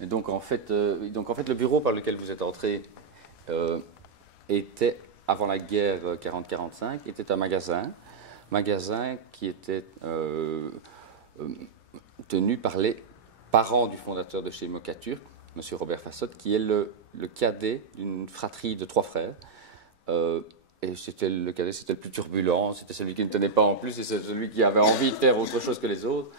Et donc en fait, le bureau par lequel vous êtes entré était, avant la guerre 40-45, était un magasin qui était tenu par les parents du fondateur de chez Mocaturc, M. Robert Fassotte, qui est le cadet d'une fratrie de 3 frères. Et c'était le cadet, c'était le plus turbulent, c'était celui qui ne tenait pas en plus, et c'est celui qui avait envie de faire autre chose que les autres.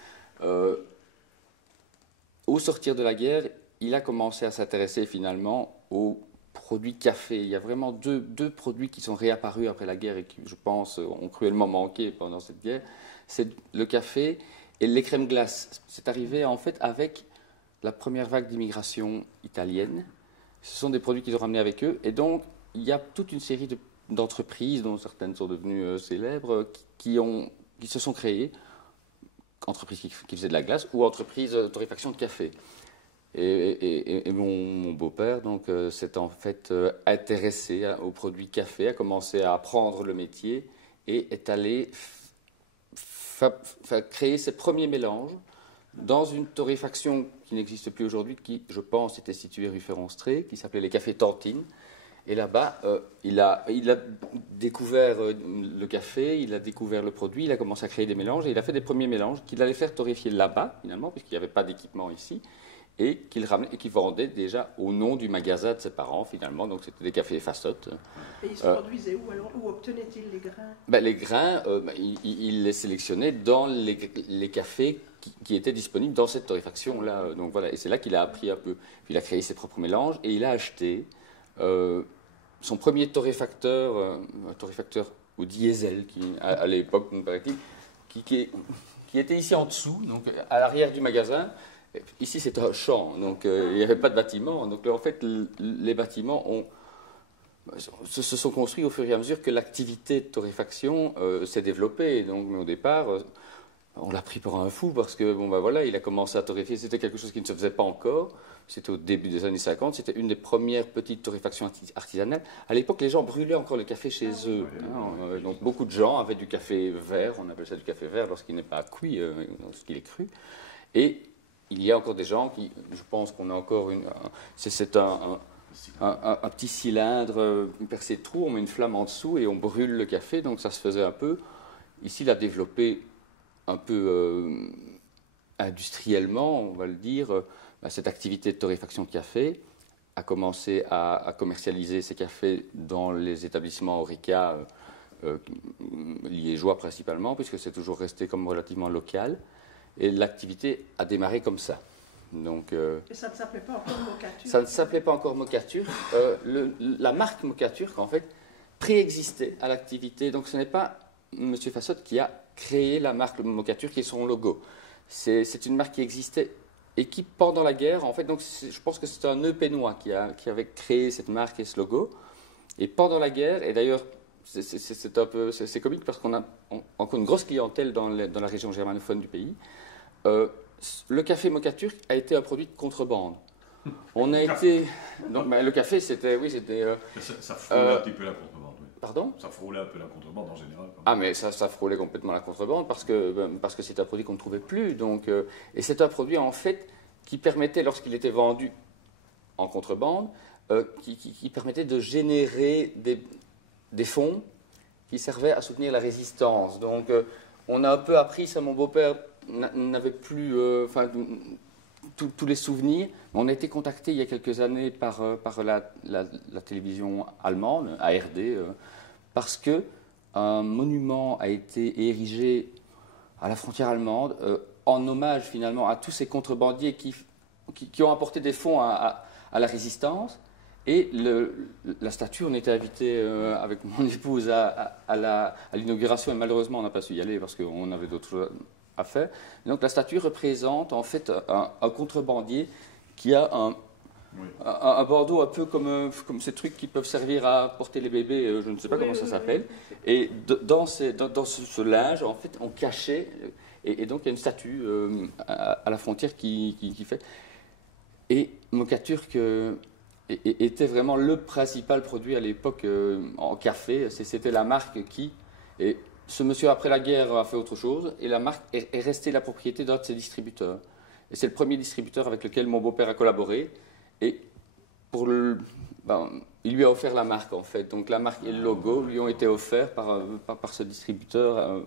Au sortir de la guerre, il a commencé à s'intéresser finalement aux produits café. Il y a vraiment deux produits qui sont réapparus après la guerre et qui, je pense, ont cruellement manqué pendant cette guerre. C'est le café et les crèmes glaces. C'est arrivé en fait avec la première vague d'immigration italienne. Ce sont des produits qu'ils ont ramenés avec eux. Et donc, il y a toute une série d'entreprises, dont certaines sont devenues célèbres, qui se sont créées, entreprises qui faisaient de la glace ou entreprises de torréfaction de café. Et mon beau-père s'est en fait intéressé aux produits café, a commencé à apprendre le métier et est allé créer ses premiers mélanges dans une torréfaction qui n'existe plus aujourd'hui, qui, je pense, était située rue Ferronstrée, qui s'appelait les cafés Tantine. Et là-bas, il a découvert le café, il a découvert le produit, il a commencé à créer des mélanges, et il a fait des premiers mélanges qu'il allait faire torréfier là-bas, finalement, puisqu'il n'y avait pas d'équipement ici, et qu'il ramenait et qu'il vendait déjà au nom du magasin de ses parents, finalement. Donc c'était des cafés Fassotte. Et ils se produisaient où alors? Où obtenait-il les grains? Les grains, il les sélectionnait dans les cafés qui étaient disponibles dans cette torréfaction-là. Donc voilà, et c'est là qu'il a appris un peu. Puis il a créé ses propres mélanges et il a acheté son premier torréfacteur, un torréfacteur au diesel, qui à l'époque, qui était ici en dessous, donc à l'arrière du magasin. Ici, c'est un champ, donc il n'y avait pas de bâtiment. Donc en fait, les bâtiments se sont construits au fur et à mesure que l'activité de torréfaction s'est développée. Donc au départ, on l'a pris pour un fou parce que voilà, il a commencé à torréfier. C'était quelque chose qui ne se faisait pas encore. C'était au début des années 50. C'était une des premières petites torréfactions artisanales. À l'époque, les gens brûlaient encore le café chez eux. Donc beaucoup de gens avaient du café vert. On appelle ça du café vert lorsqu'il n'est pas cuit, lorsqu'il est cru. Et il y a encore des gens qui, je pense qu'on a encore c'est un petit cylindre percé de trous, on met une flamme en dessous et on brûle le café, donc ça se faisait un peu. Ici, il a développé un peu industriellement, on va le dire, cette activité de torréfaction de café, a commencé à commercialiser ses cafés dans les établissements Horeca liégeois principalement, puisque c'est toujours resté comme relativement local. Et l'activité a démarré comme ça. Donc, et ça ne s'appelait pas encore Mocaturc? Ça ne s'appelait pas encore Mocaturc. La marque Mocaturc, en fait, préexistait à l'activité. Donc ce n'est pas M. Fassotte qui a créé la marque Mocaturc et son logo. C'est une marque qui existait et qui, pendant la guerre, en fait, donc je pense que c'est un Eupénois qui avait créé cette marque et ce logo. Et pendant la guerre, et d'ailleurs, c'est comique parce qu'on a encore une grosse clientèle dans la région germanophone du pays. Le café Mocaturc a été un produit de contrebande. On a été. Donc, le café, c'était. Oui, c'était. Ça frôlait un petit peu la contrebande. Oui. Pardon? Ça frôlait un peu la contrebande en général. Ah, mais ça frôlait complètement la contrebande parce que c'est un produit qu'on ne trouvait plus. Donc, et c'est un produit, en fait, qui permettait, lorsqu'il était vendu en contrebande, qui permettait de générer des fonds qui servaient à soutenir la résistance. Donc, on a un peu appris ça. Mon beau-père n'avait plus tous les souvenirs. On a été contacté il y a quelques années par la télévision allemande, ARD, parce que un monument a été érigé à la frontière allemande en hommage finalement à tous ces contrebandiers qui ont apporté des fonds à la résistance. Et la statue, on était invité avec mon épouse à l'inauguration et malheureusement on n'a pas su y aller parce qu'on avait d'autres choses à faire. Et donc la statue représente en fait un contrebandier qui a un bandeau un peu comme ces trucs qui peuvent servir à porter les bébés, je ne sais pas comment ça s'appelle. Et dans ce linge, en fait, on cachait, et donc il y a une statue à la frontière qui fait. Et Mocaturc était vraiment le principal produit à l'époque en café. C'était la marque qui... Et ce monsieur, après la guerre, a fait autre chose, et la marque est restée la propriété d'un de ses distributeurs. Et c'est le premier distributeur avec lequel mon beau-père a collaboré. Et il lui a offert la marque, en fait. Donc la marque et le logo lui ont été offerts par ce distributeur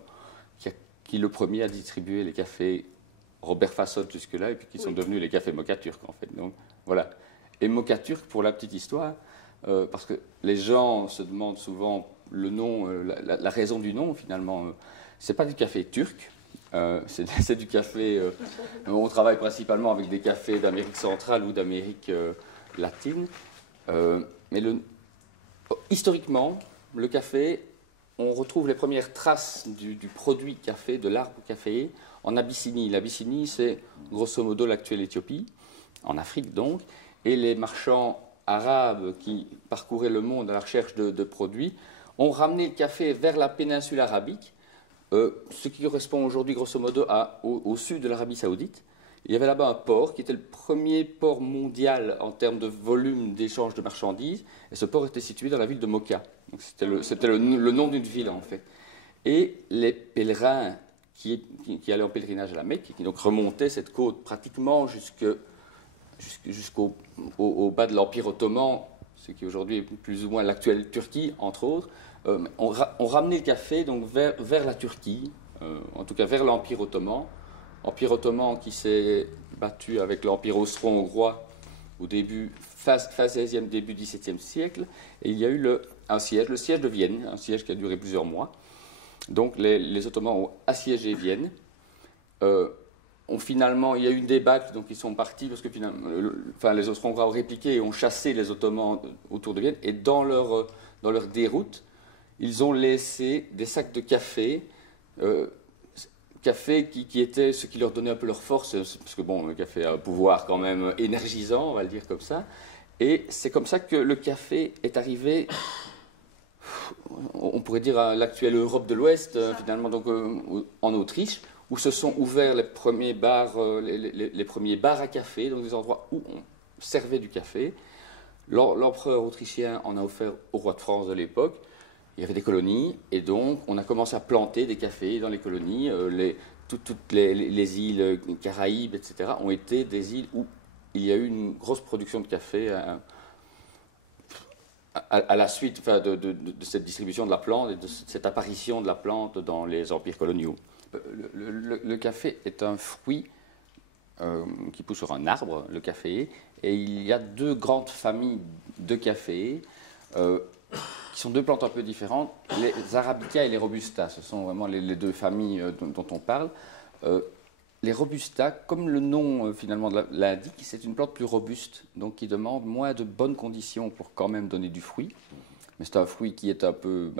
qui est le premier à distribuer les cafés Robert Fassotte jusque-là, et puis qui sont devenus les cafés Moka Turk, en fait. Donc voilà. Et Moka Turk, pour la petite histoire, parce que les gens se demandent souvent le nom, la raison du nom, finalement. C'est pas du café turc, c'est du café. On travaille principalement avec des cafés d'Amérique centrale ou d'Amérique latine. Mais historiquement, le café, on retrouve les premières traces du produit café, de l'arbre café, en Abyssinie. L'Abyssinie, c'est grosso modo l'actuelle Éthiopie, en Afrique donc, et les marchands arabes qui parcouraient le monde à la recherche de produits ont ramené le café vers la péninsule arabique, ce qui correspond aujourd'hui grosso modo au sud de l'Arabie saoudite. Il y avait là-bas un port qui était le premier port mondial en termes de volume d'échange de marchandises, et ce port était situé dans la ville de Moka. Donc c'était le nom d'une ville en fait. Et les pèlerins qui allaient en pèlerinage à la Mecque, qui donc remontaient cette côte pratiquement jusqu'au bas de l'Empire ottoman, ce qui aujourd'hui est plus ou moins l'actuelle Turquie, entre autres, ont ramené le café donc vers la Turquie, en tout cas vers l'Empire ottoman. Empire ottoman qui s'est battu avec l'Empire austro-hongrois au début, fin 16e, début 17e siècle. Et il y a eu le siège de Vienne, un siège qui a duré plusieurs mois. Donc les Ottomans ont assiégé Vienne. Finalement, il y a eu une débâcle, donc ils sont partis parce que finalement, les Austro-Hongrois ont répliqué et ont chassé les Ottomans autour de Vienne. Et dans leur déroute, ils ont laissé des sacs de café. Café qui était ce qui leur donnait un peu leur force, parce que bon, le café a un pouvoir quand même énergisant, on va le dire comme ça. Et c'est comme ça que le café est arrivé, on pourrait dire à l'actuelle Europe de l'Ouest, finalement, donc en Autriche, où se sont ouverts les premiers bars, les premiers bars à café, donc des endroits où on servait du café. L'empereur autrichien en a offert au roi de France de l'époque. Il y avait des colonies, et donc on a commencé à planter des cafés dans les colonies. Toutes les îles Caraïbes, etc., ont été des îles où il y a eu une grosse production de café à la suite de cette distribution de la plante et de cette apparition de la plante dans les empires coloniaux. Le café est un fruit qui pousse sur un arbre, le café, et il y a deux grandes familles de café. Qui sont deux plantes un peu différentes, les Arabica et les Robusta. Ce sont vraiment les deux familles dont on parle. Les Robusta, comme le nom finalement l'indique, c'est une plante plus robuste, donc qui demande moins de bonnes conditions pour quand même donner du fruit. Mais c'est un fruit qui est un peu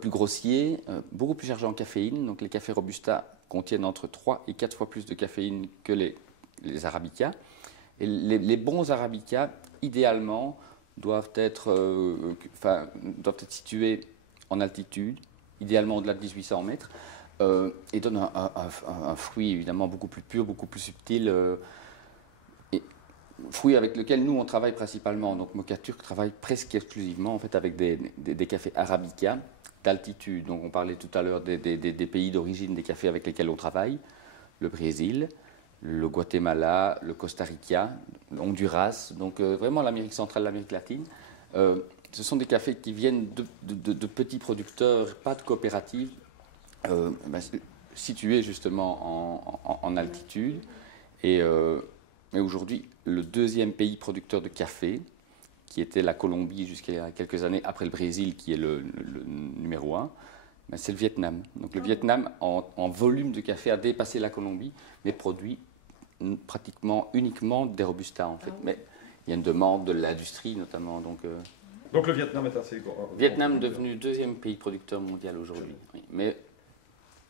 plus grossier, beaucoup plus chargé en caféine. Donc les cafés Robusta contiennent entre 3 et 4 fois plus de caféine que les Arabica. Et les bons Arabica, idéalement, doivent être situés en altitude, idéalement au-delà de 1800 mètres, et donnent un fruit évidemment beaucoup plus pur, beaucoup plus subtil, et fruit avec lequel nous on travaille principalement. Donc Moka Turk travaille presque exclusivement en fait avec des cafés Arabica d'altitude. Donc on parlait tout à l'heure des pays d'origine des cafés avec lesquels on travaille, le Brésil, le Guatemala, le Costa Rica, l'Honduras, donc vraiment l'Amérique centrale, l'Amérique latine. Ce sont des cafés qui viennent de petits producteurs, pas de coopératives, situés justement en altitude. Et aujourd'hui, le deuxième pays producteur de café, qui était la Colombie jusqu'à il y a quelques années, après le Brésil, qui est le numéro 1, c'est le Vietnam. Donc le Vietnam, en volume de café, a dépassé la Colombie, mais produit pratiquement uniquement des Robusta en fait. Mais il y a une demande de l'industrie notamment. Donc le Vietnam est assez grand. Vietnam devenu deuxième pays producteur mondial aujourd'hui, oui, mais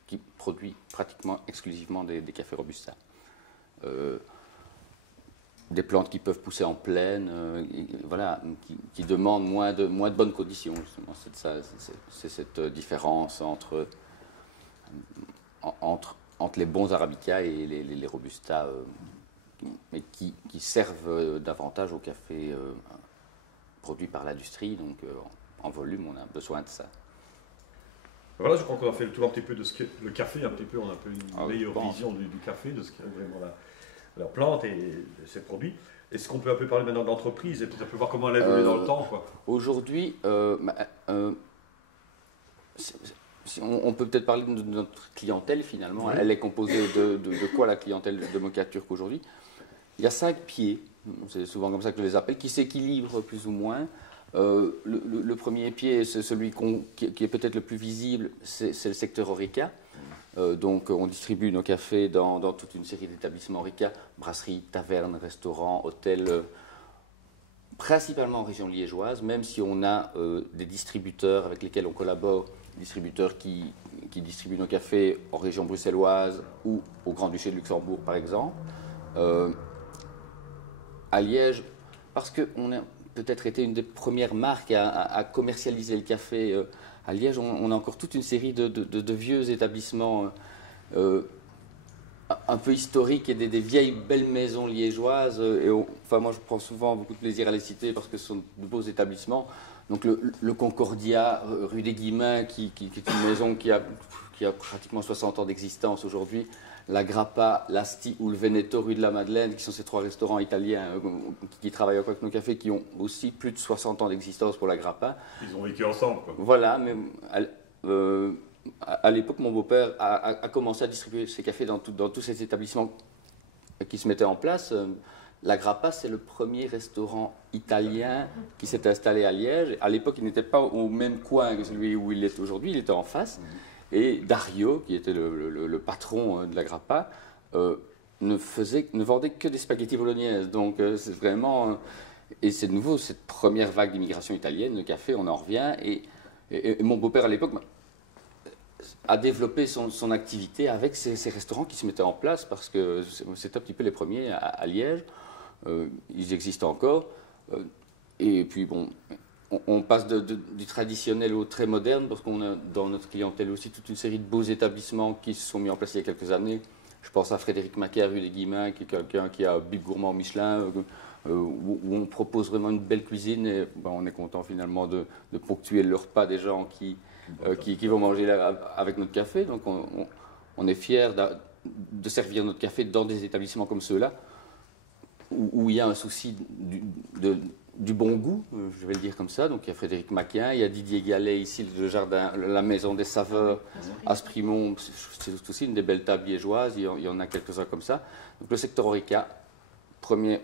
qui produit pratiquement exclusivement des cafés Robusta. Des plantes qui peuvent pousser en plaine, voilà, qui demandent moins de bonnes conditions. Justement. C'est cette différence entre les bons Arabica et les Robusta, mais qui servent davantage au café produit par l'industrie. Donc en volume, on a besoin de ça. Voilà, je crois qu'on a fait le tour un petit peu de ce qu'est le café, un petit peu, on a un peu une meilleure bon. vision du café, de ce qu'est vraiment la plante et de ses produits. Est-ce qu'on peut un peu parler maintenant d'entreprise et peut-être un peu voir comment elle a évolué dans le temps, quoi? Aujourd'hui, on peut peut-être parler de notre clientèle finalement. Oui. Elle est composée de quoi la clientèle de Moka Turk aujourd'hui? Il y a 5 pieds, c'est souvent comme ça que je les appelle, qui s'équilibrent plus ou moins. Le premier pied, c'est celui qui est peut-être le plus visible, c'est le secteur Horeca. Donc on distribue nos cafés dans toute une série d'établissements Horeca, brasseries, tavernes, restaurants, hôtels, principalement en région liégeoise, même si on a des distributeurs avec lesquels on collabore, distributeurs qui distribuent nos cafés en région bruxelloise ou au Grand-Duché de Luxembourg par exemple. À Liège, parce qu'on a peut-être été une des premières marques à commercialiser le café à Liège, on a encore toute une série de vieux établissements un peu historiques et des vieilles belles maisons liégeoises. Enfin, moi, je prends souvent beaucoup de plaisir à les citer parce que ce sont de beaux établissements. Donc le Concordia, rue des Guillemins, qui est une maison qui a pratiquement 60 ans d'existence aujourd'hui. La Grappa, l'Asti ou le Veneto, rue de la Madeleine, qui sont ces 3 restaurants italiens qui travaillent encore avec nos cafés, qui ont aussi plus de 60 ans d'existence pour la Grappa. Ils ont vécu ensemble, quoi. Voilà, mais à l'époque, mon beau-père a commencé à distribuer ses cafés dans tous ces établissements qui se mettaient en place. La Grappa, c'est le premier restaurant italien qui s'est installé à Liège. À l'époque, il n'était pas au même coin que celui où il est aujourd'hui, il était en face. Et Dario, qui était le patron de la Grappa, ne vendait que des spaghettis bolognaises. Donc c'est vraiment... et c'est de nouveau cette première vague d'immigration italienne, le café, on en revient. Et mon beau-père à l'époque a développé son activité avec ces restaurants qui se mettaient en place, parce que c'était un petit peu les premiers à Liège. Ils existent encore. Et puis bon... On passe du traditionnel au très moderne, parce qu'on a dans notre clientèle aussi toute une série de beaux établissements qui se sont mis en place il y a quelques années. Je pense à Frédéric Maquet, rue des Guillemins, qui est quelqu'un qui a Bib Gourmand Michelin, où on propose vraiment une belle cuisine. Et on est content finalement de ponctuer le repas des gens qui vont manger avec notre café. Donc on est fiers de servir notre café dans des établissements comme ceux-là, où il y a un souci du bon goût, je vais le dire comme ça. Donc il y a Frédéric Maquin, il y a Didier Gallet ici, le jardin, la maison des saveurs à Sprimont, c'est aussi une des belles tables liégeoises, il y en a quelques-uns comme ça. Donc le secteur Horeca, première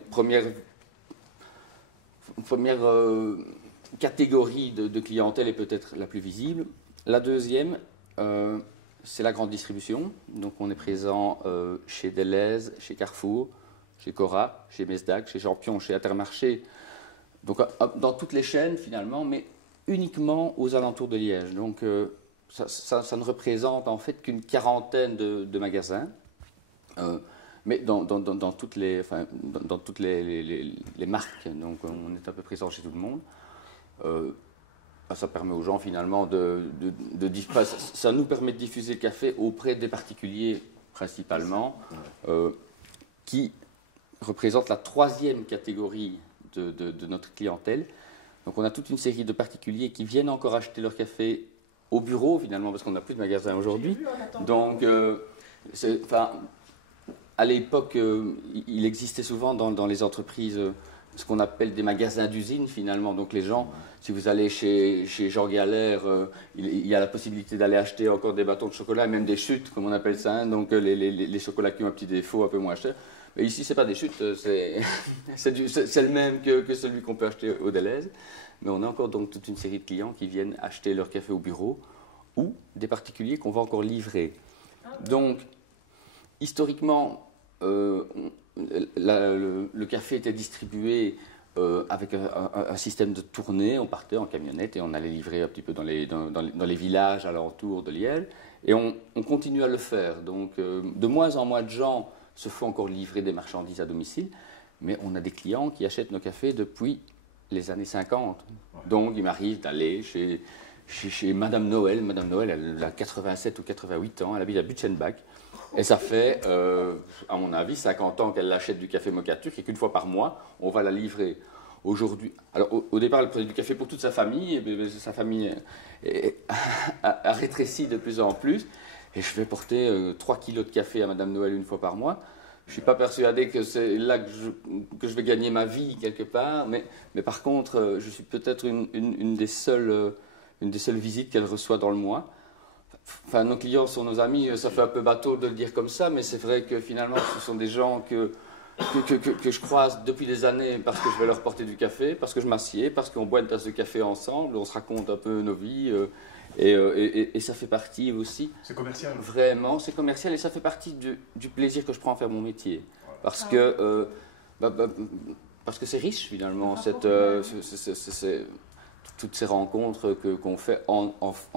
catégorie de clientèle est peut-être la plus visible. La deuxième, c'est la grande distribution. Donc on est présent chez Deleuze, chez Carrefour, chez Cora, chez Mesdac, chez Champion, chez Intermarché. Donc dans toutes les chaînes finalement, mais uniquement aux alentours de Liège. Donc ça ne représente en fait qu'une quarantaine de magasins, mais dans toutes les marques. Donc on est un peu présent chez tout le monde. Ça permet aux gens finalement ça nous permet de diffuser le café auprès des particuliers principalement, qui représentent la 3e catégorie de notre clientèle. Donc on a toute une série de particuliers qui viennent encore acheter leur café au bureau finalement, parce qu'on n'a plus de magasin aujourd'hui. Donc à l'époque, il existait souvent dans les entreprises ce qu'on appelle des magasins d'usine finalement. Donc les gens, si vous allez chez Jean Galère, il y a la possibilité d'aller acheter encore des bâtons de chocolat, même des chutes comme on appelle ça, hein. Donc les chocolats qui ont un petit défaut un peu moins cher. Mais ici, ce n'est pas des chutes, c'est le même que celui qu'on peut acheter au Deleuze. Mais on a encore donc toute une série de clients qui viennent acheter leur café au bureau, ou des particuliers qu'on va encore livrer. Donc, historiquement, le café était distribué avec un système de tournée. On partait en camionnette et on allait livrer un petit peu dans les villages alentours de Liège. Et on continue à le faire. Donc, de moins en moins de gens se font encore livrer des marchandises à domicile, mais on a des clients qui achètent nos cafés depuis les années 50. Donc, il m'arrive d'aller chez Madame Noël. Madame Noël, elle a 87 ou 88 ans, elle habite à Butchenbach. Et ça fait, à mon avis, 50 ans qu'elle achète du café Moka Turk et qu'une fois par mois, on va la livrer. aujourd'hui, alors au départ, elle prenait du café pour toute sa famille, et bien, sa famille a rétréci de plus en plus, et je vais porter 3 kilos de café à Madame Noël une fois par mois. Je ne suis pas persuadé que c'est là que je vais gagner ma vie quelque part, mais par contre, je suis peut-être une des seules visites qu'elle reçoit dans le mois. Enfin, nos clients sont nos amis, ça fait un peu bateau de le dire comme ça, mais c'est vrai que finalement, ce sont des gens que je croise depuis des années parce que je vais leur porter du café, parce que je m'assieds, parce qu'on boit une tasse de café ensemble, on se raconte un peu nos vies, et ça fait partie aussi. C'est commercial. Vraiment, c'est commercial et ça fait partie du plaisir que je prends à faire mon métier. Parce que c'est riche finalement, toutes ces rencontres qu'on fait en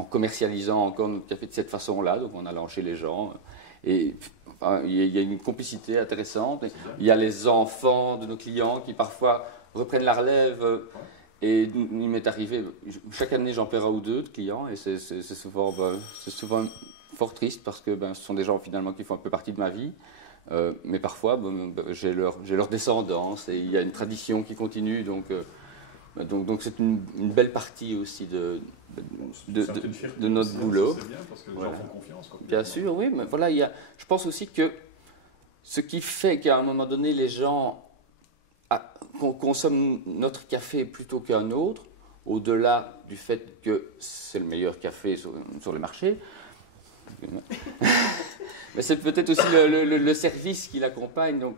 commercialisant encore notre café de cette façon-là, donc en allant chez les gens. Et enfin, il y a une complicité intéressante. Il y a les enfants de nos clients qui parfois reprennent la relève. Et il m'est arrivé, chaque année j'en perds un ou deux de clients et c'est souvent fort triste parce que ce sont des gens finalement qui font un peu partie de ma vie. Mais parfois j'ai leur descendance et il y a une tradition qui continue. Donc c'est une belle partie aussi de notre boulot. C'est bien parce que les gens font confiance. Bien sûr, oui, mais voilà, je pense aussi que ce qui fait qu'à un moment donné, les gens consomment notre café plutôt qu'un autre, au-delà du fait que c'est le meilleur café sur le marché, mais c'est peut-être aussi le service qui l'accompagne. Donc,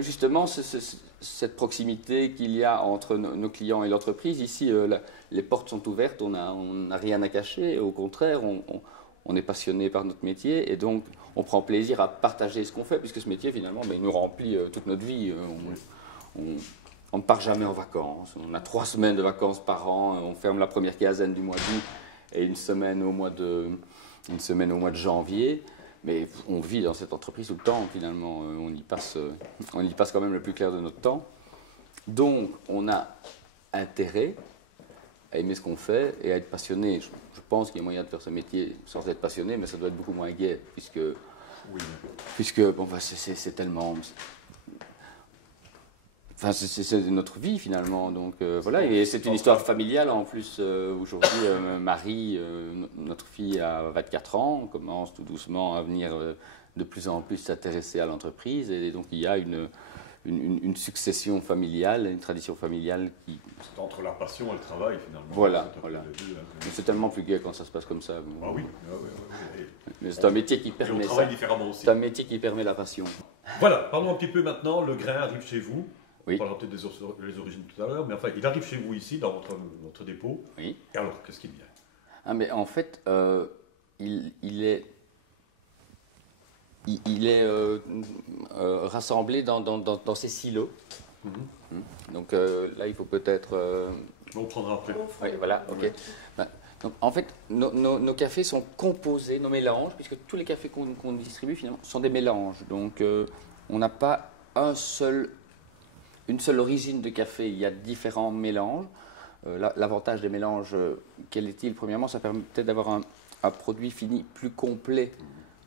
justement, cette proximité qu'il y a entre nos clients et l'entreprise, ici, les portes sont ouvertes, on n'a rien à cacher. Au contraire, on est passionné par notre métier et donc on prend plaisir à partager ce qu'on fait, puisque ce métier, finalement, il nous remplit toute notre vie. On ne part jamais en vacances. On a 3 semaines de vacances par an. On ferme la première quinzaine du mois d'août et une semaine au mois de janvier. Mais on vit dans cette entreprise tout le temps, finalement. On y passe quand même le plus clair de notre temps. Donc, on a intérêt à aimer ce qu'on fait et à être passionné. Je pense qu'il y a moyen de faire ce métier sans être passionné, mais ça doit être beaucoup moins gai, puisque c'est tellement... Enfin, c'est notre vie finalement, donc voilà, et c'est une histoire familiale en plus. Aujourd'hui, Marie, notre fille a 24 ans, on commence tout doucement à venir de plus en plus s'intéresser à l'entreprise, et donc il y a une succession familiale, une tradition familiale qui... C'est entre la passion et le travail finalement. Voilà. C'est tellement plus gai quand ça se passe comme ça. Ah oui. Mais c'est un métier qui permet ça. On travaille différemment aussi. C'est un métier qui permet la passion. Voilà, parlons un petit peu maintenant, le grain arrive chez vous. Oui. On parlera peut-être des origines tout à l'heure, mais enfin, il arrive chez vous ici, dans votre dépôt. Oui. Et alors, qu'est-ce qu'il vient ? Mais en fait, il est rassemblé dans ces silos. Donc là, il faut peut-être... On prendra après. Oui, voilà, ok. Donc, en fait, nos cafés sont composés, nos mélanges, puisque tous les cafés qu'on distribue, finalement, sont des mélanges. Donc, on n'a pas une seule origine de café, il y a différents mélanges. L'avantage des mélanges, quel est-il ? Premièrement, ça permet peut-être d'avoir un produit fini plus complet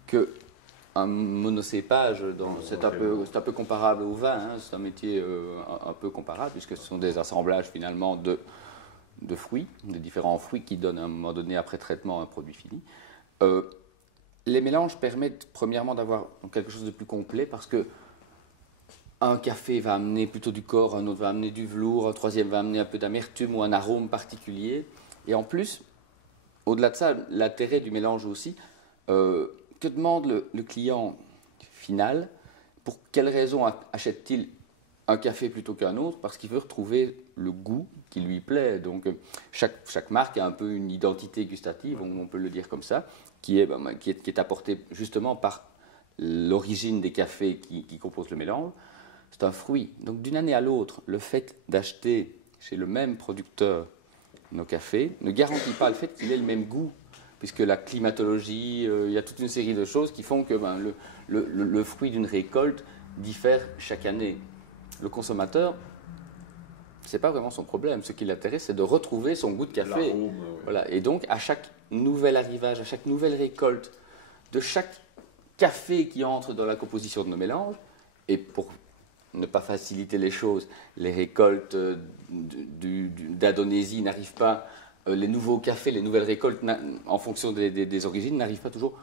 qu'un monocépage. C'est un peu comparable au vin, hein, c'est un métier un peu comparable, puisque ce sont des assemblages finalement de fruits, de différents fruits qui donnent à un moment donné, après traitement, un produit fini. Les mélanges permettent premièrement d'avoir quelque chose de plus complet, parce que un café va amener plutôt du corps, un autre va amener du velours, un troisième va amener un peu d'amertume ou un arôme particulier. Et en plus, au-delà de ça, l'intérêt du mélange aussi, que demande le client final ? Pour quelle raison achète-t-il un café plutôt qu'un autre ? Parce qu'il veut retrouver le goût qui lui plaît. Donc chaque marque a un peu une identité gustative, on peut le dire comme ça, qui est apportée justement par l'origine des cafés qui composent le mélange. C'est un fruit. Donc d'une année à l'autre, le fait d'acheter chez le même producteur nos cafés ne garantit pas le fait qu'il ait le même goût, puisque la climatologie, il y a toute une série de choses qui font que le fruit d'une récolte diffère chaque année. Le consommateur, ce n'est pas vraiment son problème. Ce qui l'intéresse, c'est de retrouver son goût de café. Voilà. Et donc, à chaque nouvel arrivage, à chaque nouvelle récolte, de chaque café qui entre dans la composition de nos mélanges, et pour ne pas faciliter les choses. Les récoltes d'Indonésie n'arrivent pas, les nouveaux cafés, les nouvelles récoltes, en fonction des origines, n'arrivent pas toujours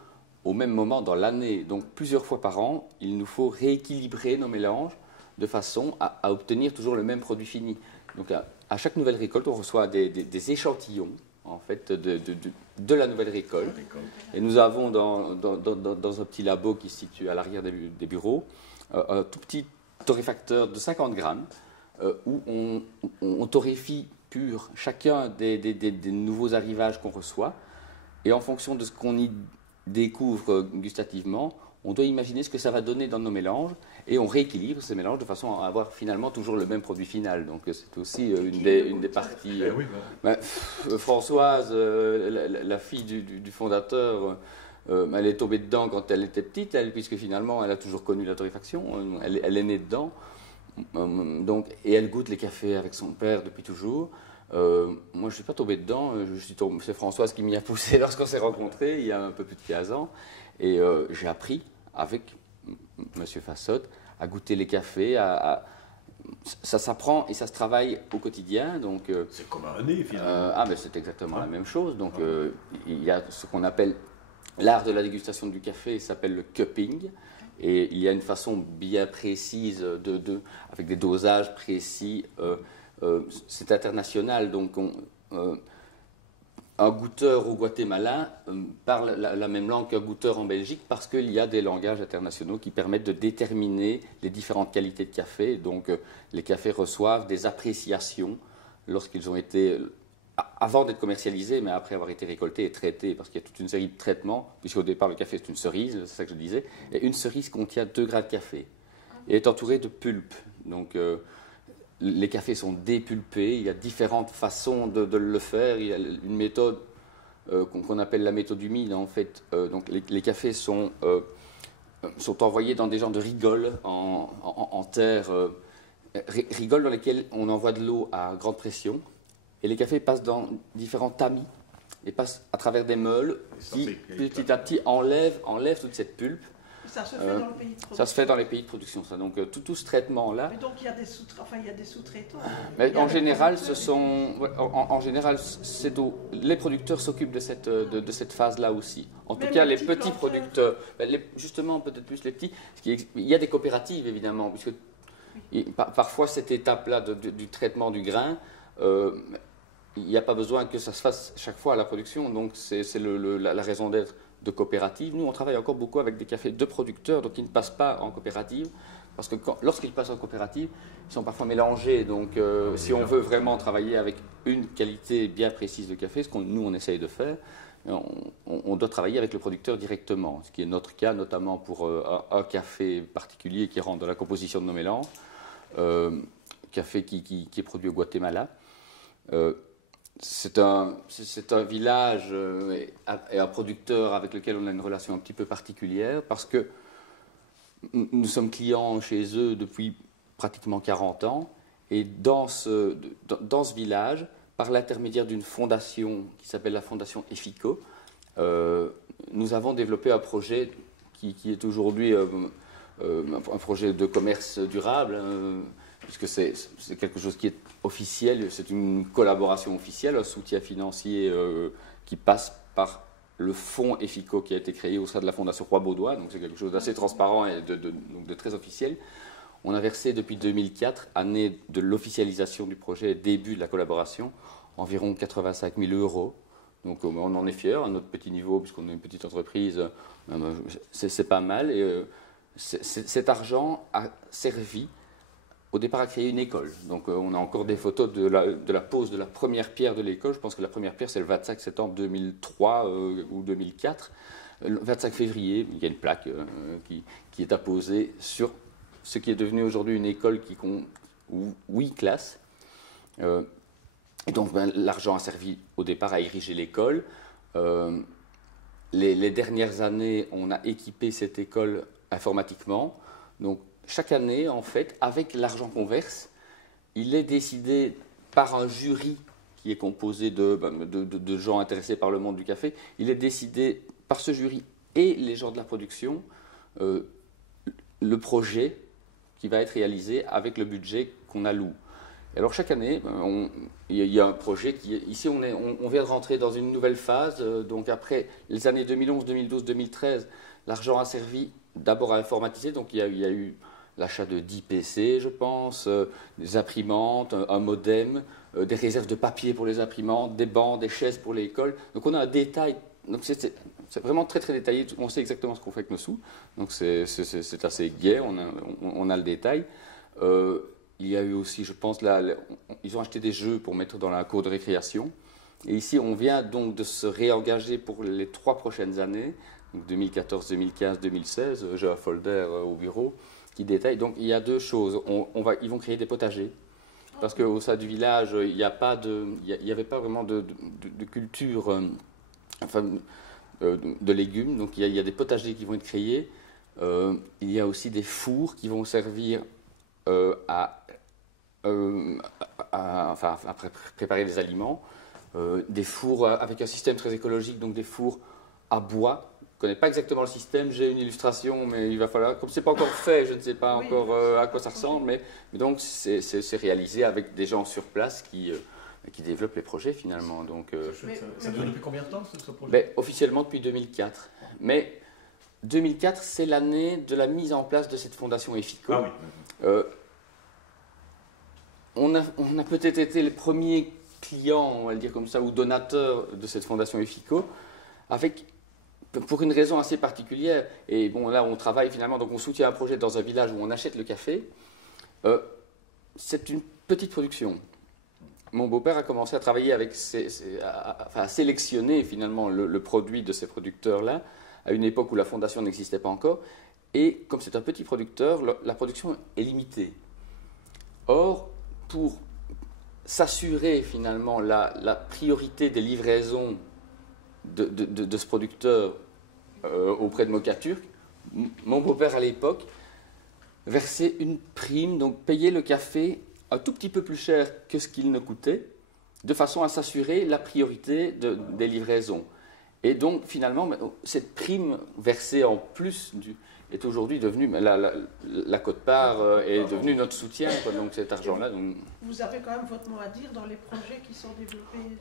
au même moment dans l'année. Donc plusieurs fois par an, il nous faut rééquilibrer nos mélanges de façon à obtenir toujours le même produit fini. Donc à chaque nouvelle récolte, on reçoit des échantillons en fait, de la nouvelle récolte. Et nous avons dans un petit labo qui se situe à l'arrière des bureaux, un tout petit torréfacteur de 50 grammes où on torréfie pur chacun des nouveaux arrivages qu'on reçoit. Et en fonction de ce qu'on y découvre gustativement, on doit imaginer ce que ça va donner dans nos mélanges et on rééquilibre ces mélanges de façon à avoir finalement toujours le même produit final. Donc c'est aussi une des parties. Françoise, la fille du fondateur, elle est tombée dedans quand elle était petite, puisque finalement elle a toujours connu la torréfaction, elle est née dedans. Et elle goûte les cafés avec son père depuis toujours. Moi, je ne suis pas tombé dedans, c'est Françoise qui m'y a poussé lorsqu'on s'est rencontrés il y a un peu plus de 15 ans. Et j'ai appris avec M. Fassotte à goûter les cafés. Ça s'apprend et ça se travaille au quotidien. C'est comme un nez, finalement. Mais c'est exactement la même chose. Donc, il y a ce qu'on appelle l'art de la dégustation du café, ça s'appelle le cupping. Et il y a une façon bien précise, avec des dosages précis. C'est international. Donc, un goûteur au Guatemala parle la même langue qu'un goûteur en Belgique parce qu'il y a des langages internationaux qui permettent de déterminer les différentes qualités de café. Donc, les cafés reçoivent des appréciations lorsqu'ils ont été, avant d'être commercialisés, mais après avoir été récoltés et traités, parce qu'il y a toute une série de traitements, puisqu'au départ, le café, c'est une cerise, c'est ça que je disais, et une cerise contient 2 grammes de café et est entourée de pulpe. Donc, les cafés sont dépulpés, il y a différentes façons de le faire. Il y a une méthode qu'on appelle la méthode humide, en fait. Donc les cafés sont envoyés dans des genres de rigoles en terre, rigoles dans lesquelles on envoie de l'eau à grande pression. Et les cafés passent dans différents tamis et passent à travers des meules qui, petit à petit, enlèvent toute cette pulpe. Ça se fait dans le pays de production. Ça se fait dans les pays de production, ça. Donc tout ce traitement-là. Mais donc il y a des sous-traitants. Mais en général, les producteurs s'occupent de cette phase-là aussi. En tout cas, les petits producteurs, justement peut-être plus les petits. Il y a des coopératives évidemment, puisque parfois cette étape-là du traitement du grain, il n'y a pas besoin que ça se fasse chaque fois à la production. Donc c'est la raison d'être de coopératives. Nous, on travaille encore beaucoup avec des cafés de producteurs, donc ils ne passent pas en coopérative, parce que lorsqu'ils passent en coopérative, ils sont parfois mélangés. Donc, si on veut vraiment travailler avec une qualité bien précise de café, ce que nous, on essaye de faire, on doit travailler avec le producteur directement, ce qui est notre cas, notamment pour un café particulier qui rentre dans la composition de nos mélanges, café qui est produit au Guatemala. C'est un village et un producteur avec lequel on a une relation un petit peu particulière parce que nous sommes clients chez eux depuis pratiquement 40 ans et dans ce village, par l'intermédiaire d'une fondation qui s'appelle la fondation EFICO, nous avons développé un projet qui est aujourd'hui un projet de commerce durable, puisque c'est quelque chose qui est officiel, c'est une collaboration officielle, un soutien financier qui passe par le fonds EFICO qui a été créé au sein de la Fondation Roy-Baudoin, donc c'est quelque chose d'assez transparent et de très officiel. On a versé depuis 2004, année de l'officialisation du projet, début de la collaboration, environ 85 000 €. Donc on en est fiers, à notre petit niveau, puisqu'on est une petite entreprise, c'est pas mal. Et cet argent a servi au départ à créer une école. Donc on a encore des photos de la pose de la première pierre de l'école. Je pense que la première pierre, c'est le 25 septembre 2003 ou 2004. Le 25 février, il y a une plaque qui est apposée sur ce qui est devenu aujourd'hui une école qui compte 8 classes. Et donc l'argent a servi au départ à ériger l'école. Les dernières années, on a équipé cette école informatiquement. Donc chaque année, en fait, avec l'argent qu'on verse, il est décidé par un jury qui est composé de gens intéressés par le monde du café. Il est décidé par ce jury et les gens de la production, le projet qui va être réalisé avec le budget qu'on alloue. Alors chaque année, il y a un projet qui... Ici, on vient de rentrer dans une nouvelle phase. Donc après les années 2011, 2012, 2013, l'argent a servi d'abord à informatiser. Donc il y a eu l'achat de 10 PC, je pense, des imprimantes, un modem, des réserves de papier pour les imprimantes, des bancs, des chaises pour l'école. Donc on a un détail. Donc c'est vraiment très très détaillé. On sait exactement ce qu'on fait avec nos sous. Donc c'est assez gai. On a le détail. Il y a eu aussi, je pense, ils ont acheté des jeux pour mettre dans la cour de récréation. Et ici, on vient donc de se réengager pour les 3 prochaines années, donc 2014, 2015, 2016. J'ai un folder au bureau qui détaille. Donc, il y a 2 choses. Ils vont créer des potagers. Parce qu'au sein du village, il n'y avait pas vraiment de culture, de légumes. Donc, il y a des potagers qui vont être créés. Il y a aussi des fours qui vont servir à préparer des aliments, des fours avec un système très écologique, donc des fours à bois. Je ne connais pas exactement le système, j'ai une illustration, mais il va falloir, comme ce n'est pas encore fait, je ne sais pas encore à quoi ça ressemble, mais donc c'est réalisé avec des gens sur place qui développent les projets finalement. Donc, ça dure depuis combien de temps ce projet? Officiellement depuis 2004, mais 2004 c'est l'année de la mise en place de cette fondation EFICO. Ah oui. On a peut-être été les premiers clients, on va le dire comme ça, ou donateurs de cette fondation EFICO, pour une raison assez particulière. Et bon, là, on travaille finalement, donc on soutient un projet dans un village où on achète le café. C'est une petite production. Mon beau-père a commencé à travailler à sélectionner finalement le produit de ces producteurs-là, à une époque où la fondation n'existait pas encore. Et comme c'est un petit producteur, la production est limitée. Or, pour s'assurer finalement la priorité des livraisons de ce producteur auprès de Mocaturk, mon beau-père à l'époque versait une prime, donc payait le café un tout petit peu plus cher que ce qu'il ne coûtait, de façon à s'assurer la priorité des livraisons. Et donc finalement, cette prime versée en plus est aujourd'hui devenue, la quote-part est devenue notre soutien, quoi, donc cet argent-là. Vous avez quand même votre mot à dire dans les projets qui sont développés.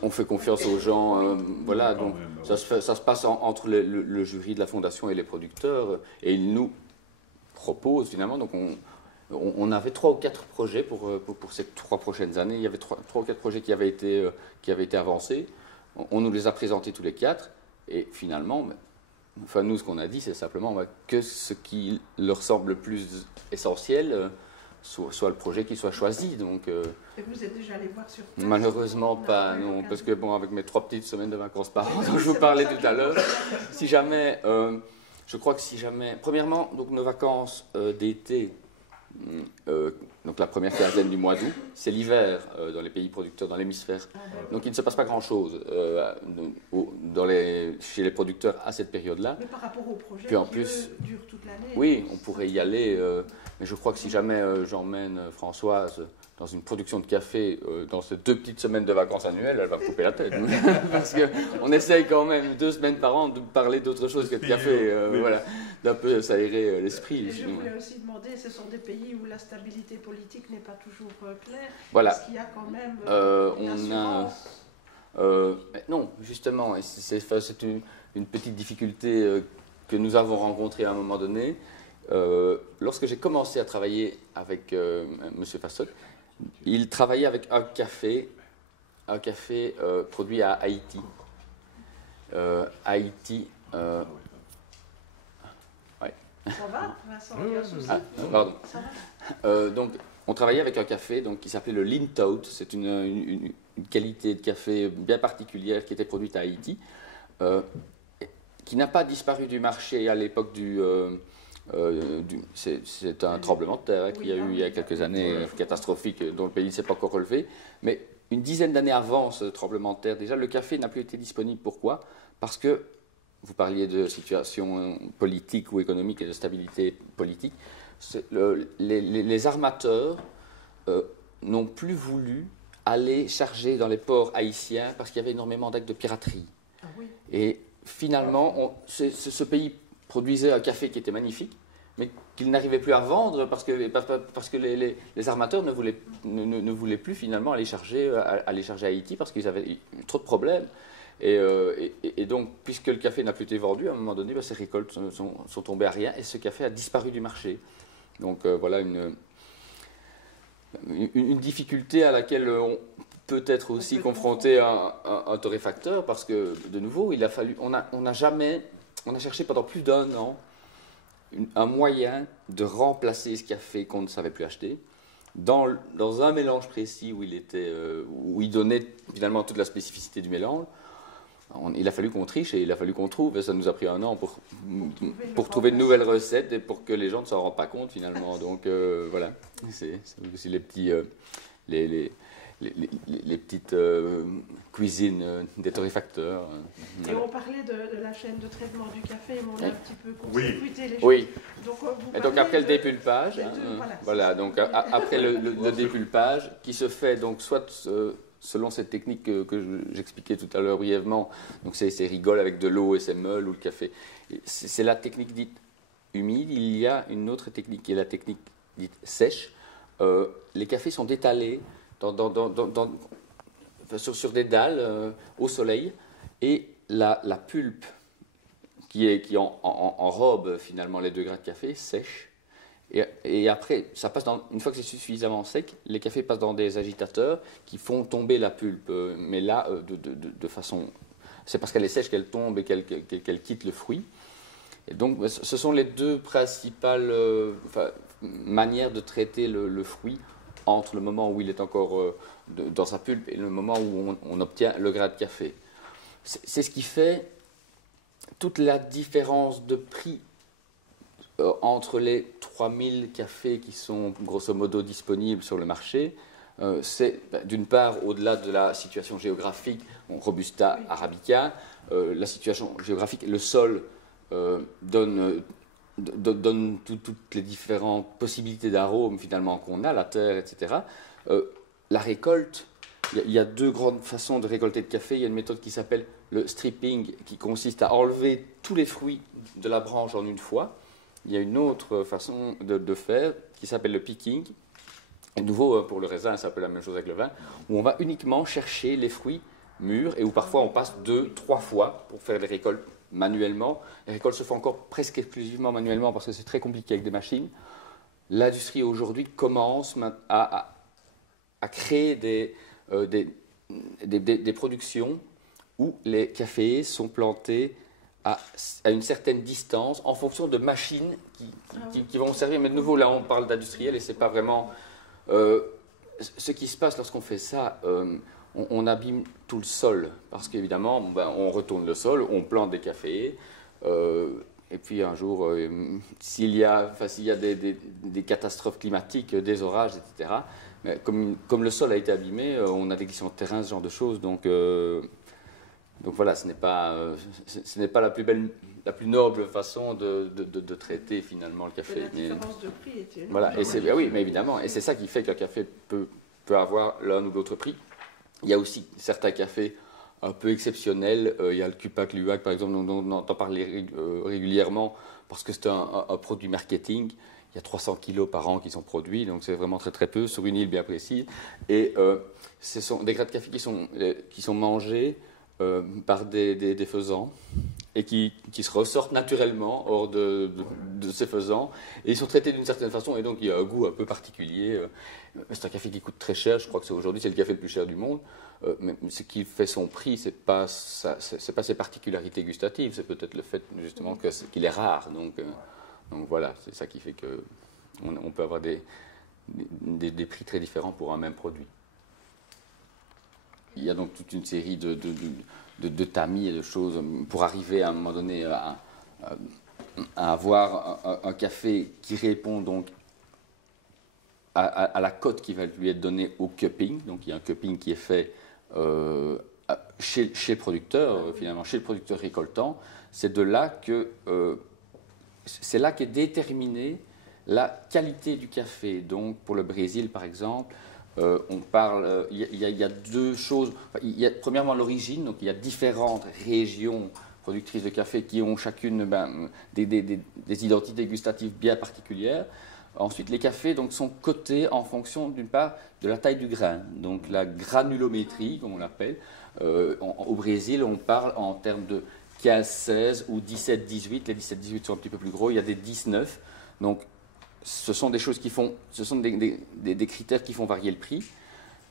On fait confiance aux gens, voilà, donc ça se passe entre le jury de la fondation et les producteurs, et ils nous proposent finalement, donc on avait 3 ou 4 projets pour ces 3 prochaines années, il y avait 3 ou 4 projets qui avaient été avancés, on nous les a présentés tous les 4, et finalement... Enfin, nous, ce qu'on a dit, c'est simplement que ce qui leur semble le plus essentiel soit le projet qui soit choisi. Donc, et vous êtes déjà allé voir sur place? Malheureusement pas, non, parce que bon, avec mes 3 petites semaines de vacances par an, dont je vous parlais tout à l'heure, si jamais, je crois que si jamais, premièrement, donc nos vacances d'été, donc la première quinzaine du mois d'août, c'est l'hiver dans les pays producteurs, dans l'hémisphère. Donc il ne se passe pas grand-chose chez les producteurs à cette période-là. Mais par rapport au projet puis en plus, dure toute l'année. Oui, on pourrait y aller, mais je crois que si jamais j'emmène Françoise dans une production de café dans ces 2 petites semaines de vacances annuelles, elle va me couper la tête. Parce qu'on essaye quand même 2 semaines par an de parler d'autre chose que de café, voilà, d'un peu s'aérer l'esprit. Et je voulais aussi demander, ce sont des pays où la stabilité politique n'est pas toujours claire. Voilà. Est-ce qu'il y a quand même une assurance? Non, justement, c'est une petite difficulté que nous avons rencontrée à un moment donné. Lorsque j'ai commencé à travailler avec M. Fassot, il travaillait avec un café produit à Haïti. Haïti. Ouais. Ça va, Vincent, il y a un souci. Pardon. Ça va? Donc, on travaillait avec un café qui s'appelait le Lintout. C'est une qualité de café bien particulière qui était produite à Haïti, qui n'a pas disparu du marché à l'époque c'est un tremblement de terre qu'il y a eu il y a quelques années, catastrophique, dont le pays ne s'est pas encore relevé. Mais une dizaine d'années avant ce tremblement de terre, déjà, le café n'a plus été disponible. Pourquoi? Parce que, vous parliez de situation politique ou économique et de stabilité politique, les armateurs n'ont plus voulu aller charger dans les ports haïtiens parce qu'il y avait énormément d'actes de piraterie. Ah oui. Et finalement, ce pays produisait un café qui était magnifique, mais qu'ils n'arrivaient plus à vendre parce que les armateurs ne voulaient plus finalement aller charger à Haïti parce qu'ils avaient trop de problèmes. Et donc, puisque le café n'a plus été vendu, à un moment donné, ces récoltes sont tombées à rien et ce café a disparu du marché. Donc voilà une difficulté à laquelle on peut être aussi confronté un torréfacteur parce que, de nouveau, il a fallu, on a cherché pendant plus d'1 an un moyen de remplacer ce café qu'on ne savait plus acheter dans un mélange précis où il donnait finalement toute la spécificité du mélange. Il a fallu qu'on triche et il a fallu qu'on trouve, et ça nous a pris 1 an pour trouver de nouvelles recettes et pour que les gens ne s'en rendent pas compte finalement. Donc voilà, c'est aussi les petites cuisines des torréfacteurs. Et on parlait de la chaîne de traitement du café, mais on a un petit peu court-circuité les choses. Oui. Donc après le dépulpage, voilà, donc après le dépulpage, qui se fait donc soit selon cette technique que j'expliquais tout à l'heure brièvement, donc c'est rigole avec de l'eau et c'est meule ou le café. C'est la technique dite humide. Il y a une autre technique qui est la technique dite sèche. Les cafés sont étalés sur des dalles au soleil et la pulpe qui enrobe finalement les 2 grains de café sèche. Et après, ça passe une fois que c'est suffisamment sec, les cafés passent dans des agitateurs qui font tomber la pulpe. Mais là, de façon... C'est parce qu'elle est sèche qu'elle tombe et qu'elle quitte le fruit. Et donc, ce sont les 2 principales manières de traiter le fruit entre le moment où il est encore dans sa pulpe et le moment où on obtient le grain de café. C'est ce qui fait toute la différence de prix entre les 3000 cafés qui sont grosso modo disponibles sur le marché. C'est d'une part, au-delà de la situation géographique, Robusta, Arabica, la situation géographique, le sol donne toutes les différentes possibilités d'arômes finalement qu'on a, la terre, etc. La récolte, il y a 2 grandes façons de récolter le café. Il y a une méthode qui s'appelle le stripping, qui consiste à enlever tous les fruits de la branche en une fois. Il y a une autre façon de faire qui s'appelle le picking. Et de nouveau, pour le raisin, c'est un peu la même chose avec le vin, où on va uniquement chercher les fruits mûrs et où parfois on passe 2-3 fois pour faire les récoltes manuellement. Les récoltes se font encore presque exclusivement manuellement parce que c'est très compliqué avec des machines. L'industrie aujourd'hui commence à créer des productions où les cafés sont plantés à une certaine distance en fonction de machines qui vont servir. Mais de nouveau, là, on parle d'industriel et c'est pas vraiment... ce qui se passe lorsqu'on fait ça, on abîme tout le sol parce qu'évidemment, on retourne le sol, on plante des cafés et puis un jour, s'il y a des catastrophes climatiques, des orages, etc., mais comme le sol a été abîmé, on a des glissements de terrain, ce genre de choses, donc voilà, ce n'est pas la plus noble façon de traiter finalement le café. La différence de prix était énorme. Voilà, oui, mais évidemment, et c'est ça qui fait qu'un café peut avoir l'un ou l'autre prix. Il y a aussi certains cafés un peu exceptionnels. Il y a le Cupac Luwak, par exemple, dont on entend parler régulièrement parce que c'est un produit marketing. Il y a 300 kilos par an qui sont produits, donc c'est vraiment très très peu sur une île bien précise. Et ce sont des grains de café qui sont mangés par des faisans et qui se ressortent naturellement hors de ces faisans. Et ils sont traités d'une certaine façon et donc il y a un goût un peu particulier. C'est un café qui coûte très cher, je crois que aujourd'hui c'est le café le plus cher du monde. Mais ce qui fait son prix, c'est pas ses particularités gustatives, c'est peut-être le fait justement qu'il est rare. Donc voilà, c'est ça qui fait qu'on peut avoir des prix très différents pour un même produit. Il y a donc toute une série de tamis et de choses pour arriver à un moment donné à avoir un café qui répond donc à la cote qui va lui être donnée au cupping. Donc il y a un cupping qui est fait chez le producteur, finalement, chez le producteur récoltant. C'est là qu'est déterminée la qualité du café. Donc pour le Brésil, par exemple, on parle, il y a 2 choses. Il y a premièrement l'origine, donc il y a différentes régions productrices de café qui ont chacune des identités gustatives bien particulières. Ensuite, les cafés donc, sont cotés en fonction, d'une part, de la taille du grain, donc la granulométrie, comme on l'appelle. Au Brésil, on parle en termes de 15-16 ou 17-18. Les 17-18 sont un petit peu plus gros, il y a des 19. Donc, ce sont des choses qui font, ce sont des critères qui font varier le prix.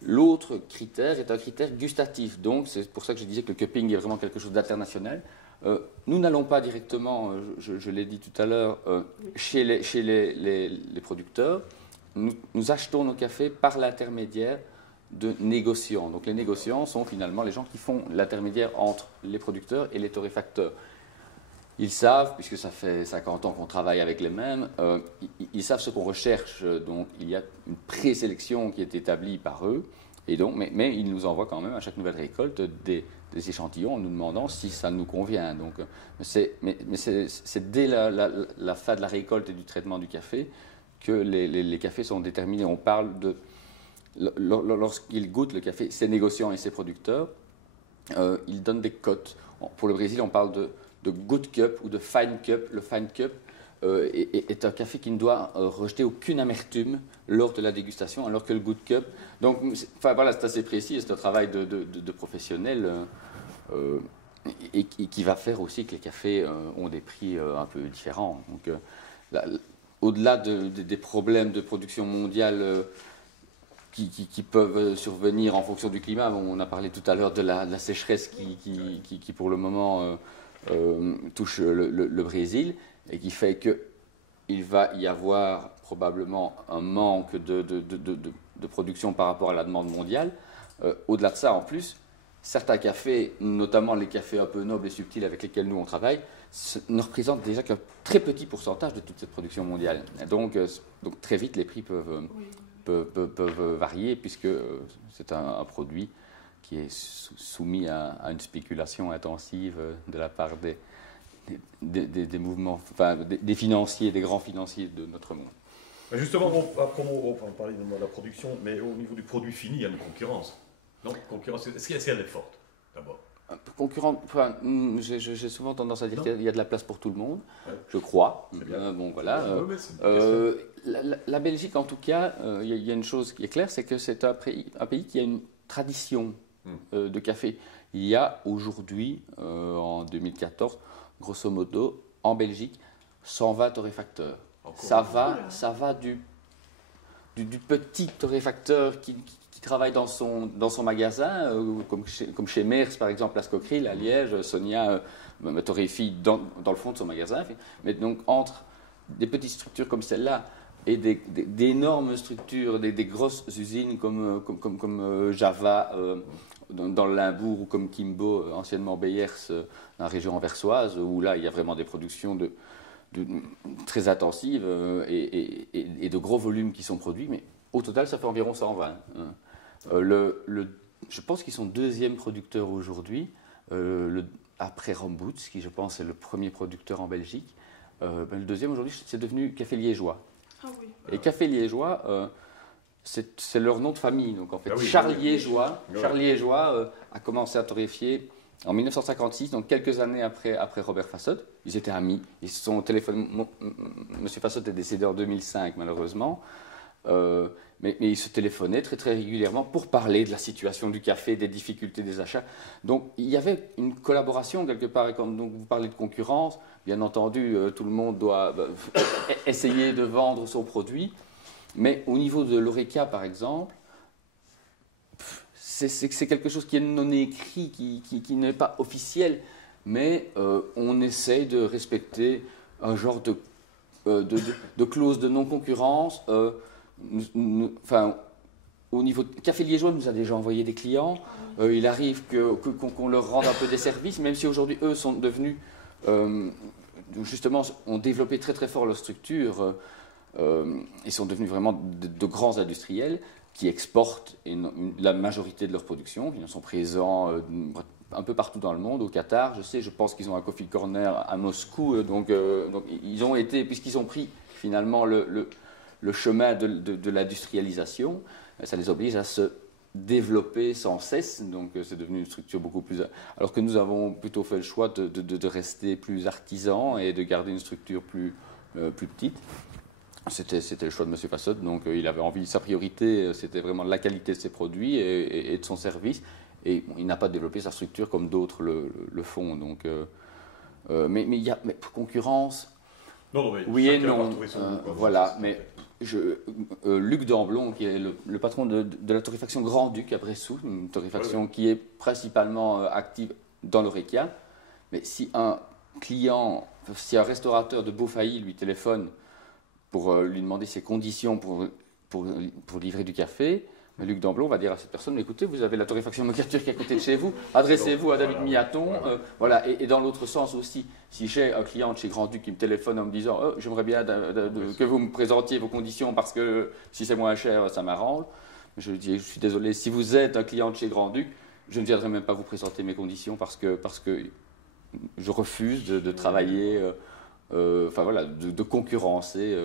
L'autre critère est un critère gustatif. Donc, c'est pour ça que je disais que le cupping est vraiment quelque chose d'international. Nous n'allons pas directement, je l'ai dit tout à l'heure, chez les producteurs. Nous achetons nos cafés par l'intermédiaire de négociants. Donc les négociants sont finalement les gens qui font l'intermédiaire entre les producteurs et les torréfacteurs. Ils savent, puisque ça fait 50 ans qu'on travaille avec les mêmes, ils savent ce qu'on recherche. Donc il y a une présélection qui est établie par eux. Et donc, mais ils nous envoient quand même à chaque nouvelle récolte des échantillons en nous demandant si ça nous convient. Donc, c'est dès la fin de la récolte et du traitement du café que les cafés sont déterminés. On parle de... Lorsqu'ils goûtent le café, ces négociants et ces producteurs, ils donnent des cotes. Pour le Brésil, on parle de good cup ou de fine cup. Le fine cup est un café qui ne doit rejeter aucune amertume lors de la dégustation, alors que le good cup... Donc, voilà, c'est assez précis, c'est un travail de professionnel et qui va faire aussi que les cafés ont des prix un peu différents. Donc, au-delà des problèmes de production mondiale qui peuvent survenir en fonction du climat, on a parlé tout à l'heure de la sécheresse qui pour le moment touche le Brésil, et qui fait qu'il va y avoir probablement un manque de production par rapport à la demande mondiale. Au-delà de ça, en plus, certains cafés, notamment les cafés un peu nobles et subtils avec lesquels nous on travaille, ne représentent déjà qu'un très petit pourcentage de toute cette production mondiale. Donc très vite, les prix peuvent varier, puisque c'est un produit qui est soumis à une spéculation intensive de la part des mouvements, enfin des financiers, des grands financiers de notre monde. Justement, on va parler de la production, mais au niveau du produit fini, il y a une concurrence. Non, concurrence, est-ce qu'elle est forte, d'abord? Concurrent, enfin, j'ai souvent tendance à dire qu'il y a de la place pour tout le monde, je crois. Bon, voilà. La Belgique, en tout cas, il y a une chose qui est claire, c'est que c'est un pays qui a une tradition de café. Il y a aujourd'hui, en 2014, grosso modo, en Belgique, 120 torréfacteurs. Ça va du petit torréfacteur qui travaille dans son magasin, comme chez Mers, par exemple, à Scocril, à Liège. Sonia torréfie dans le fond de son magasin. Mais donc, entre des petites structures comme celle-là et d'énormes structures, des grosses usines comme Java dans le Limbourg, ou comme Kimbo, anciennement Beyers, dans la région anversoise, où là, il y a vraiment des productions très intensives et de gros volumes qui sont produits. Mais au total, ça fait environ 120. Je pense qu'ils sont deuxième producteur aujourd'hui, après Rombouts, qui je pense est le premier producteur en Belgique. Le deuxième aujourd'hui, c'est devenu Café Liégeois. Ah oui. Et Café Liégeois, c'est leur nom de famille. Donc en fait, Charles Liégeois a commencé à torréfier en 1956, donc quelques années après Robert Fassod. Ils étaient amis. Ils se sont téléphonés. Monsieur Fassod est décédé en 2005, malheureusement. Mais ils se téléphonaient très très régulièrement pour parler de la situation du café, des difficultés des achats. Donc il y avait une collaboration quelque part. Et quand donc, vous parlez de concurrence, bien entendu, tout le monde doit essayer de vendre son produit. Mais au niveau de l'Oreca, par exemple, c'est quelque chose qui est non écrit, qui n'est pas officiel, mais on essaye de respecter un genre de clause de non-concurrence. Enfin, au niveau de Café Liégeois, nous a déjà envoyé des clients. Il arrive qu'on leur rende un peu des services, même si aujourd'hui, eux sont devenus, justement, ont développé très très fort leur structure. Ils sont devenus vraiment de grands industriels qui exportent la majorité de leur production. Ils sont présents un peu partout dans le monde, au Qatar, je pense qu'ils ont un coffee corner à Moscou. Donc ils ont été, puisqu'ils ont pris finalement le chemin de l'industrialisation, ça les oblige à se développé sans cesse, donc c'est devenu une structure beaucoup plus... Alors que nous avons plutôt fait le choix de rester plus artisan et de garder une structure plus petite. C'était le choix de M. Passot, donc il avait envie, sa priorité, c'était vraiment la qualité de ses produits et de son service, et bon, il n'a pas développé sa structure comme d'autres le font. Donc, mais il y a concurrence, Non, mais oui et chacun va non, retrouver son goût, quoi. voilà, mais Luc Damblon, qui est le patron de la torréfaction Grand-Duc à Bressou, une torréfaction qui est principalement active dans l'Oréca, mais si un restaurateur de Beaufailly lui téléphone pour lui demander ses conditions pour livrer du café, Luc Damblon va dire à cette personne, écoutez, vous avez la torréfaction McArthur qui est à côté de chez vous, adressez-vous à David Miaton. Voilà. Et dans l'autre sens aussi, si j'ai un client de chez Grand-Duc qui me téléphone en me disant, j'aimerais bien que vous me présentiez vos conditions parce que si c'est moins cher, ça m'arrange. Je lui dis, je suis désolé, si vous êtes un client de chez Grand-Duc, je ne viendrai même pas vous présenter mes conditions parce que je refuse de travailler, de concurrencer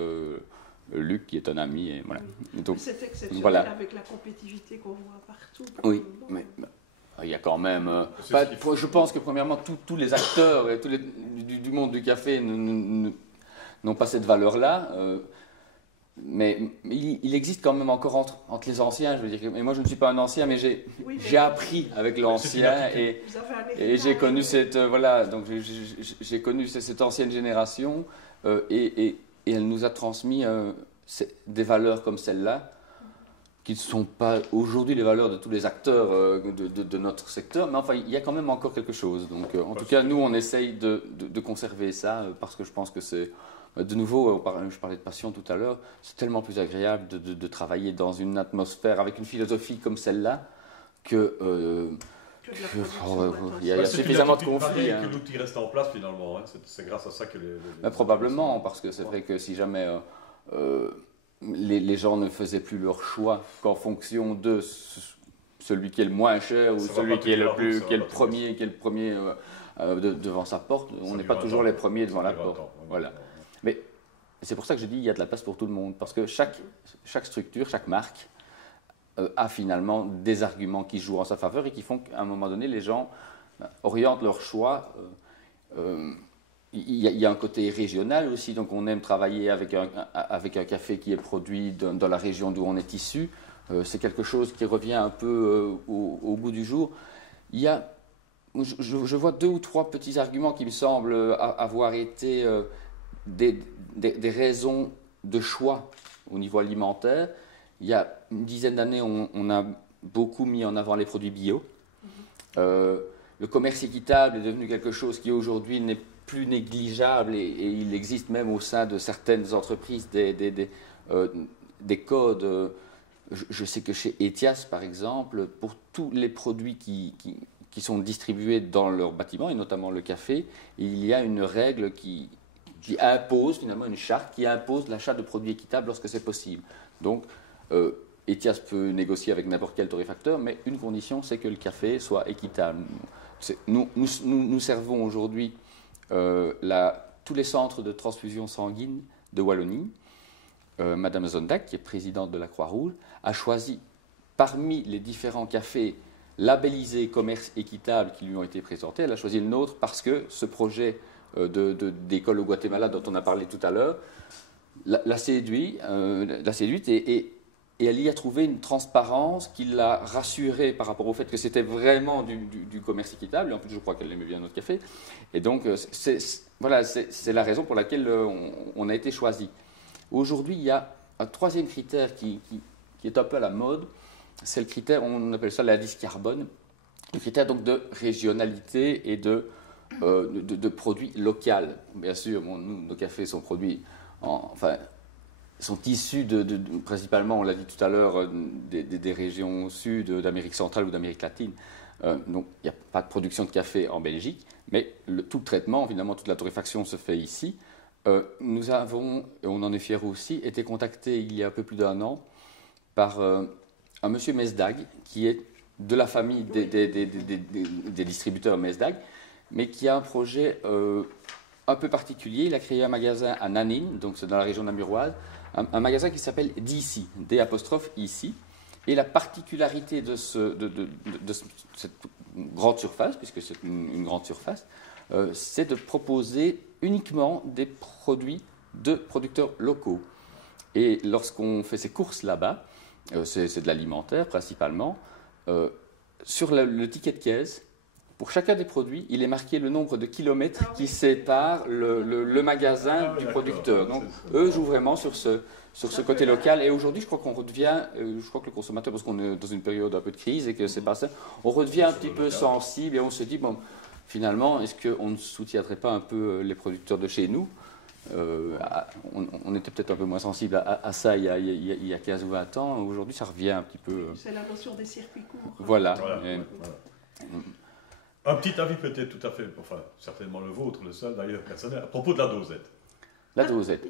Luc, qui est un ami. Et voilà. Donc, c'est exceptionnel voilà. Avec la compétitivité qu'on voit partout. Oui, mais il y a quand même... je pense que premièrement, tous les acteurs et du monde du café n'ont pas cette valeur-là. Mais il existe quand même encore entre les anciens, je veux dire. Et moi, je ne suis pas un ancien, mais j'ai appris avec l'ancien et j'ai connu j'ai connu cette ancienne génération et elle nous a transmis des valeurs comme celle-là, qui ne sont pas aujourd'hui les valeurs de tous les acteurs de notre secteur, mais enfin, il y a quand même encore quelque chose. Donc, en tout cas, nous, on essaye de conserver ça, parce que je pense que c'est... De nouveau, je parlais de passion tout à l'heure, c'est tellement plus agréable de travailler dans une atmosphère avec une philosophie comme celle-là que il y a suffisamment de conflits. Que l'outil reste en place finalement, hein. C'est grâce à ça que probablement, parce que c'est vrai que si jamais les gens ne faisaient plus leur choix qu'en fonction de celui qui est le moins cher ou celui qui est le premier devant sa porte, on n'est pas toujours les premiers devant la porte. Voilà. Mais c'est pour ça que je dis qu'il y a de la place pour tout le monde, parce que chaque structure, chaque marque a finalement des arguments qui jouent en sa faveur et qui font qu'à un moment donné, les gens orientent leur choix. Il y a un côté régional aussi, donc on aime travailler avec un café qui est produit dans la région d'où on est issu. C'est quelque chose qui revient un peu au goût du jour. Je vois 2 ou 3 petits arguments qui me semblent avoir été des raisons de choix au niveau alimentaire. Il y a une dizaine d'années, on a beaucoup mis en avant les produits bio. Le commerce équitable est devenu quelque chose qui aujourd'hui n'est plus négligeable et il existe même au sein de certaines entreprises des codes. Je sais que chez Etias, par exemple, pour tous les produits qui sont distribués dans leur bâtiment, et notamment le café, il y a une règle qui impose, finalement, une charte qui impose l'achat de produits équitables lorsque c'est possible. Donc, Etias peut négocier avec n'importe quel torréfacteur, mais une condition, c'est que le café soit équitable. Nous servons aujourd'hui tous les centres de transfusion sanguine de Wallonie. Madame Zondak, qui est présidente de la Croix-Rouge, a choisi parmi les différents cafés labellisés commerce équitable qui lui ont été présentés, elle a choisi le nôtre parce que ce projet d'école au Guatemala dont on a parlé tout à l'heure l'a séduite et elle y a trouvé une transparence qui l'a rassurée par rapport au fait que c'était vraiment du commerce équitable. Et en plus, je crois qu'elle aimait bien notre café. Et donc, c'est la raison pour laquelle on a été choisi. Aujourd'hui, il y a un 3e critère qui est un peu à la mode. C'est le critère, on appelle ça l'indice carbone. Le critère donc de régionalité et de produits locaux. Bien sûr, nos cafés sont produits sont issus principalement, on l'a dit tout à l'heure, des régions sud, d'Amérique centrale ou d'Amérique latine. Donc, il n'y a pas de production de café en Belgique, mais tout le traitement, finalement, toute la torréfaction se fait ici. Nous avons, et on en est fiers aussi, été contactés il y a un peu plus d'1 an par un monsieur Mesdag, qui est de la famille des distributeurs Mesdag, mais qui a un projet un peu particulier. Il a créé un magasin à Nanine, donc c'est dans la région namuroise, un magasin qui s'appelle DC, D''ici, Et la particularité de cette grande surface, puisque c'est une grande surface, c'est de proposer uniquement des produits de producteurs locaux. Et lorsqu'on fait ses courses là-bas, c'est de l'alimentaire principalement, sur le ticket de caisse, pour chacun des produits, il est marqué le nombre de kilomètres qui séparent le magasin du producteur. Donc, eux jouent vraiment sur ce côté local. Et aujourd'hui, je crois qu'on redevient, je crois que le consommateur, parce qu'on est dans une période un peu de crise et que c'est pas ça, on redevient un petit peu sensible et on se dit, bon, finalement, est-ce qu'on ne soutiendrait pas un peu les producteurs de chez nous ? On était peut-être un peu moins sensible à ça il y a 15 ou 20 ans. Aujourd'hui, ça revient un petit peu. C'est la notion des circuits courts. Voilà. Un petit avis peut-être tout à fait, enfin certainement le vôtre, le seul d'ailleurs personnel, à propos de la dosette. La dosette,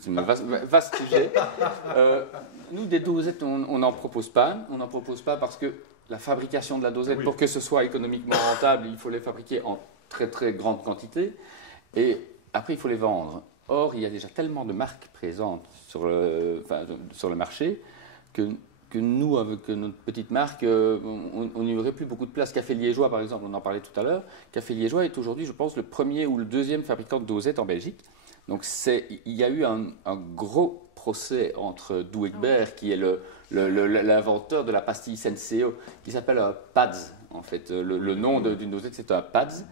c'est un vaste sujet. Nous, des dosettes, on n'en propose pas. On n'en propose pas parce que la fabrication de la dosette, pour que ce soit économiquement rentable, il faut les fabriquer en très très grande quantité. Et après, il faut les vendre. Or, il y a déjà tellement de marques présentes sur le marché que nous, avec notre petite marque, on n'y aurait plus beaucoup de place. Café Liégeois, par exemple, on en parlait tout à l'heure. Café Liégeois est aujourd'hui, je pense, le premier ou le deuxième fabricant de dosettes en Belgique. Donc, il y a eu un gros procès entre Douwegber, qui est l'inventeur de la pastille Senseo, qui s'appelle un PADS. En fait, le nom d'une dosette, c'est un PADS.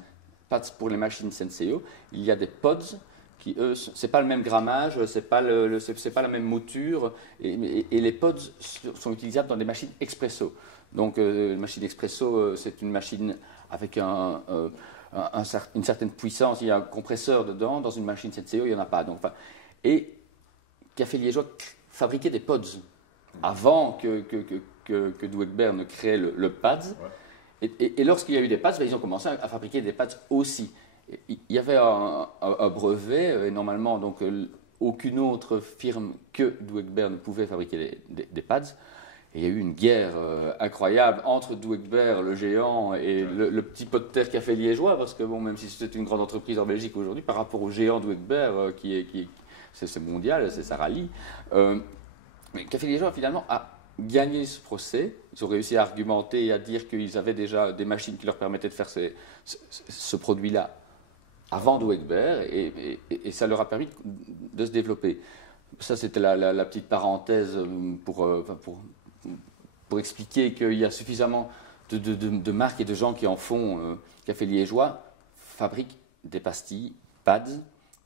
PADS pour les machines Senseo. Il y a des PODS qui, eux, c'est pas le même grammage, c'est pas la même mouture, et les pods sont utilisables dans des machines expresso. Donc, une machine expresso, c'est une machine avec une certaine puissance. Il y a un compresseur dedans. Dans une machine Senseo, il n'y en a pas. Donc, et Café Liégeois fabriquait des pods avant que Douwegber ne crée le PADS. Ouais. Et lorsqu'il y a eu des pads, ils ont commencé à fabriquer des pads aussi. Il y avait un brevet, et normalement, donc, aucune autre firme que Douwegber ne pouvait fabriquer des pads. Et il y a eu une guerre incroyable entre Douwegber, le géant, et le petit pot de terre Café Liégeois, parce que, bon, même si c'est une grande entreprise en Belgique aujourd'hui, par rapport au géant Douwegber, c'est mondial, ça rallie. Mais Café Liégeois, finalement, a gagné ce procès. Ils ont réussi à argumenter et à dire qu'ils avaient déjà des machines qui leur permettaient de faire ce produit-là avant Douwegber, et ça leur a permis de se développer. Ça, c'était la petite parenthèse pour expliquer qu'il y a suffisamment de marques et de gens qui en font. Café Liégeois fabrique des pastilles PADS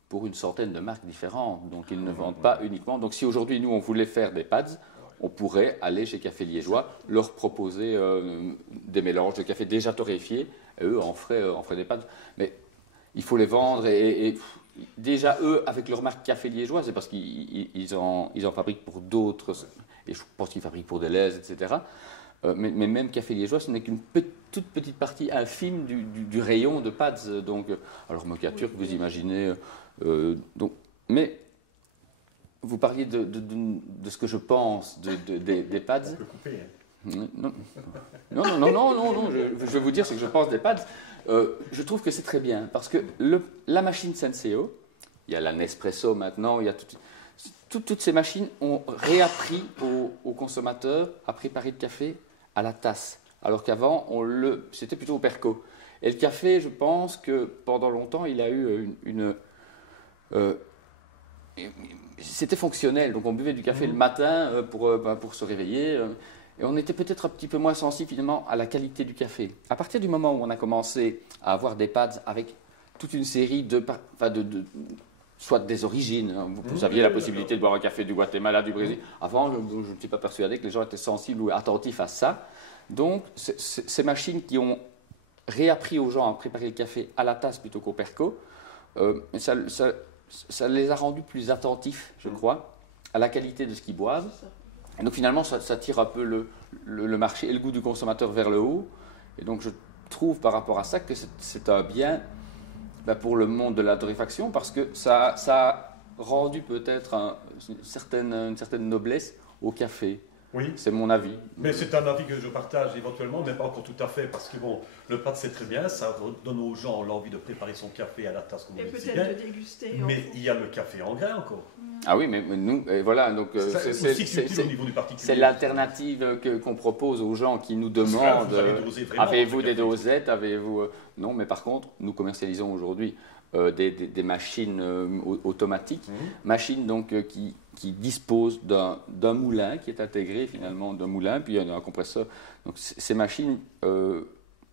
pour une centaine de marques différentes. Donc, ils ne vendent pas uniquement. Donc, si aujourd'hui, nous, on voulait faire des PADS, on pourrait aller chez Café Liégeois, leur proposer des mélanges de café déjà torréfiés, et eux en feraient des PADS. Mais il faut les vendre, et déjà, eux, avec leur marque Café Liégeois, c'est parce qu'ils en fabriquent pour d'autres, et je pense qu'ils fabriquent pour des laises, etc. Mais même Café Liégeois, ce n'est qu'une toute petite partie infime du rayon de PADS. Donc, alors, mocature, vous imaginez. Mais vous parliez de ce que je pense des pads. On peut couper. Non, je vais vous dire ce que je pense des pads. Je trouve que c'est très bien, parce que la machine Senseo, il y a la Nespresso maintenant, il y a toutes ces machines ont réappris aux consommateurs à préparer le café à la tasse, alors qu'avant, c'était plutôt au perco. Et le café, je pense que pendant longtemps, il a eu c'était fonctionnel, donc on buvait du café le matin pour se réveiller, et on était peut-être un petit peu moins sensible finalement à la qualité du café. À partir du moment où on a commencé à avoir des pads avec toute une série soit des origines, vous aviez la possibilité de boire un café du Guatemala, du Brésil. Avant, je ne suis pas persuadé que les gens étaient sensibles ou attentifs à ça. Donc, ces machines qui ont réappris aux gens à préparer le café à la tasse plutôt qu'au perco, ça les a rendus plus attentifs, je crois, à la qualité de ce qu'ils boivent. Et donc finalement, ça tire un peu le marché et le goût du consommateur vers le haut. Et donc je trouve par rapport à ça que c'est un bien pour le monde de la torréfaction, parce que ça a rendu peut-être une certaine noblesse au café. Oui. C'est mon avis. Mais c'est un avis que je partage éventuellement, mais pas encore tout à fait, parce que bon, le pad c'est très bien, ça donne aux gens l'envie de préparer son café à la tasse comme Et on dit si bien. peut-être de déguster. Mais il y a le café en grain encore. Ah oui, mais nous, et voilà, donc C'est au niveau du particulier. c'est l'alternative qu'on propose aux gens qui nous demandent. Vous avez dosé vraiment Avez-vous votre des café. dosettes? Avez-vous Non, mais par contre, nous commercialisons aujourd'hui des machines automatiques, machines donc qui disposent d'un moulin qui est intégré finalement d'un moulin, puis il y a un compresseur. Donc ces machines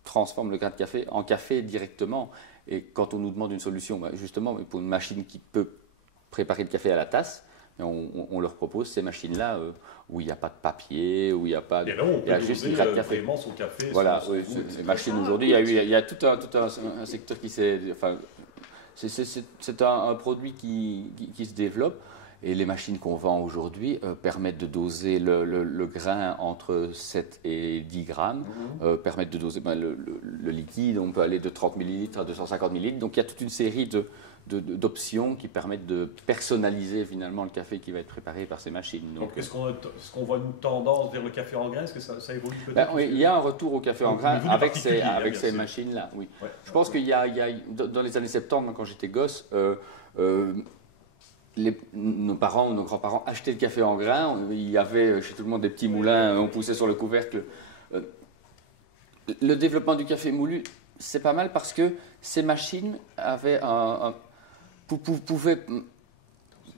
transforment le grain de café en café directement. Et quand on nous demande une solution, justement, pour une machine qui peut préparer le café à la tasse, on leur propose ces machines-là où il n'y a pas de papier, où il n'y a pas de... Et là, on il y a peut juste doser une grain de café. vraiment son café. Voilà, son oui, goût, etc. les machines aujourd'hui, il y a tout un secteur qui s'est... Enfin, c'est un produit qui se développe. Et les machines qu'on vend aujourd'hui permettent de doser le grain entre 7 et 10 grammes, permettent de doser le liquide, on peut aller de 30 millilitres à 250 millilitres. Donc il y a toute une série d'options qui permettent de personnaliser finalement le café qui va être préparé par ces machines. Donc, est-ce qu'on voit une tendance vers le café en grain? Est-ce que ça évolue peut-être? Ben, oui, il y a un retour au café en grain Au niveau des avec particuliers, bien ces sûr. machines-là. Oui. Ouais. Je pense qu'il y a, dans les années 70, quand j'étais gosse, nos parents ou nos grands-parents achetaient le café en grain. Il y avait chez tout le monde des petits moulins, on poussait sur le couvercle. Le développement du café moulu, c'est pas mal parce que ces machines pouvaient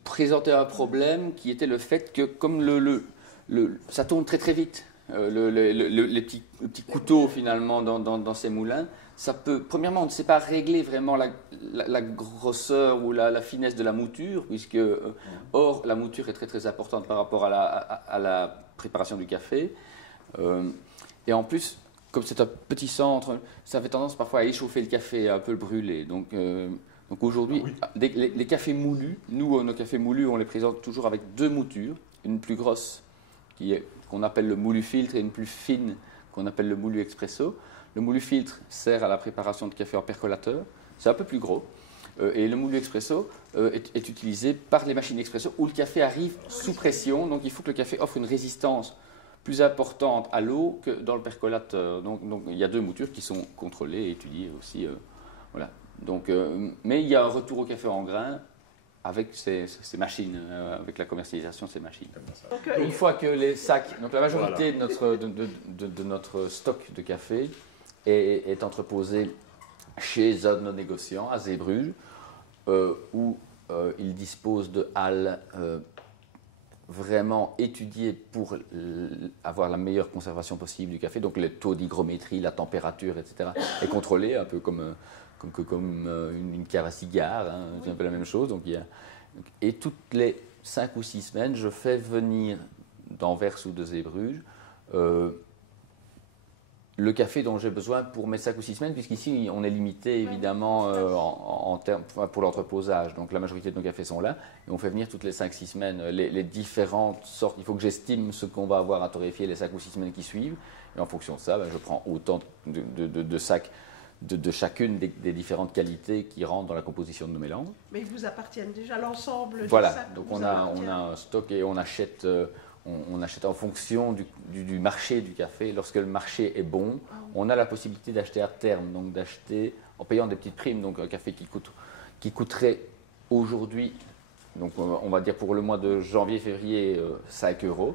présenter un problème qui était le fait que, comme ça tourne très très vite, les petits couteaux finalement dans ces moulins, ça peut, premièrement, on ne sait pas régler vraiment la grosseur ou la finesse de la mouture, puisque, or, la mouture est très très importante par rapport à la préparation du café. Et en plus, comme c'est un petit centre, ça fait tendance parfois à échauffer le café, à un peu le brûler. Donc aujourd'hui, les cafés moulus, nous, nos cafés moulus, on les présente toujours avec deux moutures, une plus grosse qu'on appelle le moulu filtre et une plus fine qu'on appelle le moulu expresso. Le moulu filtre sert à la préparation de café en percolateur, c'est un peu plus gros. Et le moulu expresso est utilisé par les machines expresso où le café arrive sous pression, donc il faut que le café offre une résistance plus importante à l'eau que dans le percolateur. Donc il y a deux moutures qui sont contrôlées et étudiées aussi. Voilà. Donc, mais il y a un retour au café en grain avec ces machines, avec la commercialisation de ces machines. Donc, Une fois que les sacs, donc la majorité de notre stock de café est entreposé chez un de nos négociants à Zeebruges, où il dispose de halles vraiment étudiées pour avoir la meilleure conservation possible du café. Donc le taux d'hygrométrie, la température, etc. est contrôlé, un peu comme une cave à cigares, hein, c'est un peu la même chose. Donc, et toutes les 5 ou 6 semaines, je fais venir d'Anvers ou de Zeebruges le café dont j'ai besoin pour mes 5 ou 6 semaines, puisqu'ici on est limité évidemment en termes pour l'entreposage. Donc la majorité de nos cafés sont là et on fait venir toutes les 5-6 semaines les différentes sortes. Il faut que j'estime ce qu'on va avoir à torréfier les 5 ou 6 semaines qui suivent. Et en fonction de ça, je prends autant de sacs de chacune des différentes qualités qui rentrent dans la composition de nos mélanges. Mais ils vous appartiennent déjà l'ensemble des Voilà, sacs donc vous on a appartiennent. un stock et on achète en fonction du marché du café. Lorsque le marché est bon, on a la possibilité d'acheter à terme, donc d'acheter en payant des petites primes, donc un café qui coûterait aujourd'hui, donc on va dire pour le mois de janvier-février, 5 €.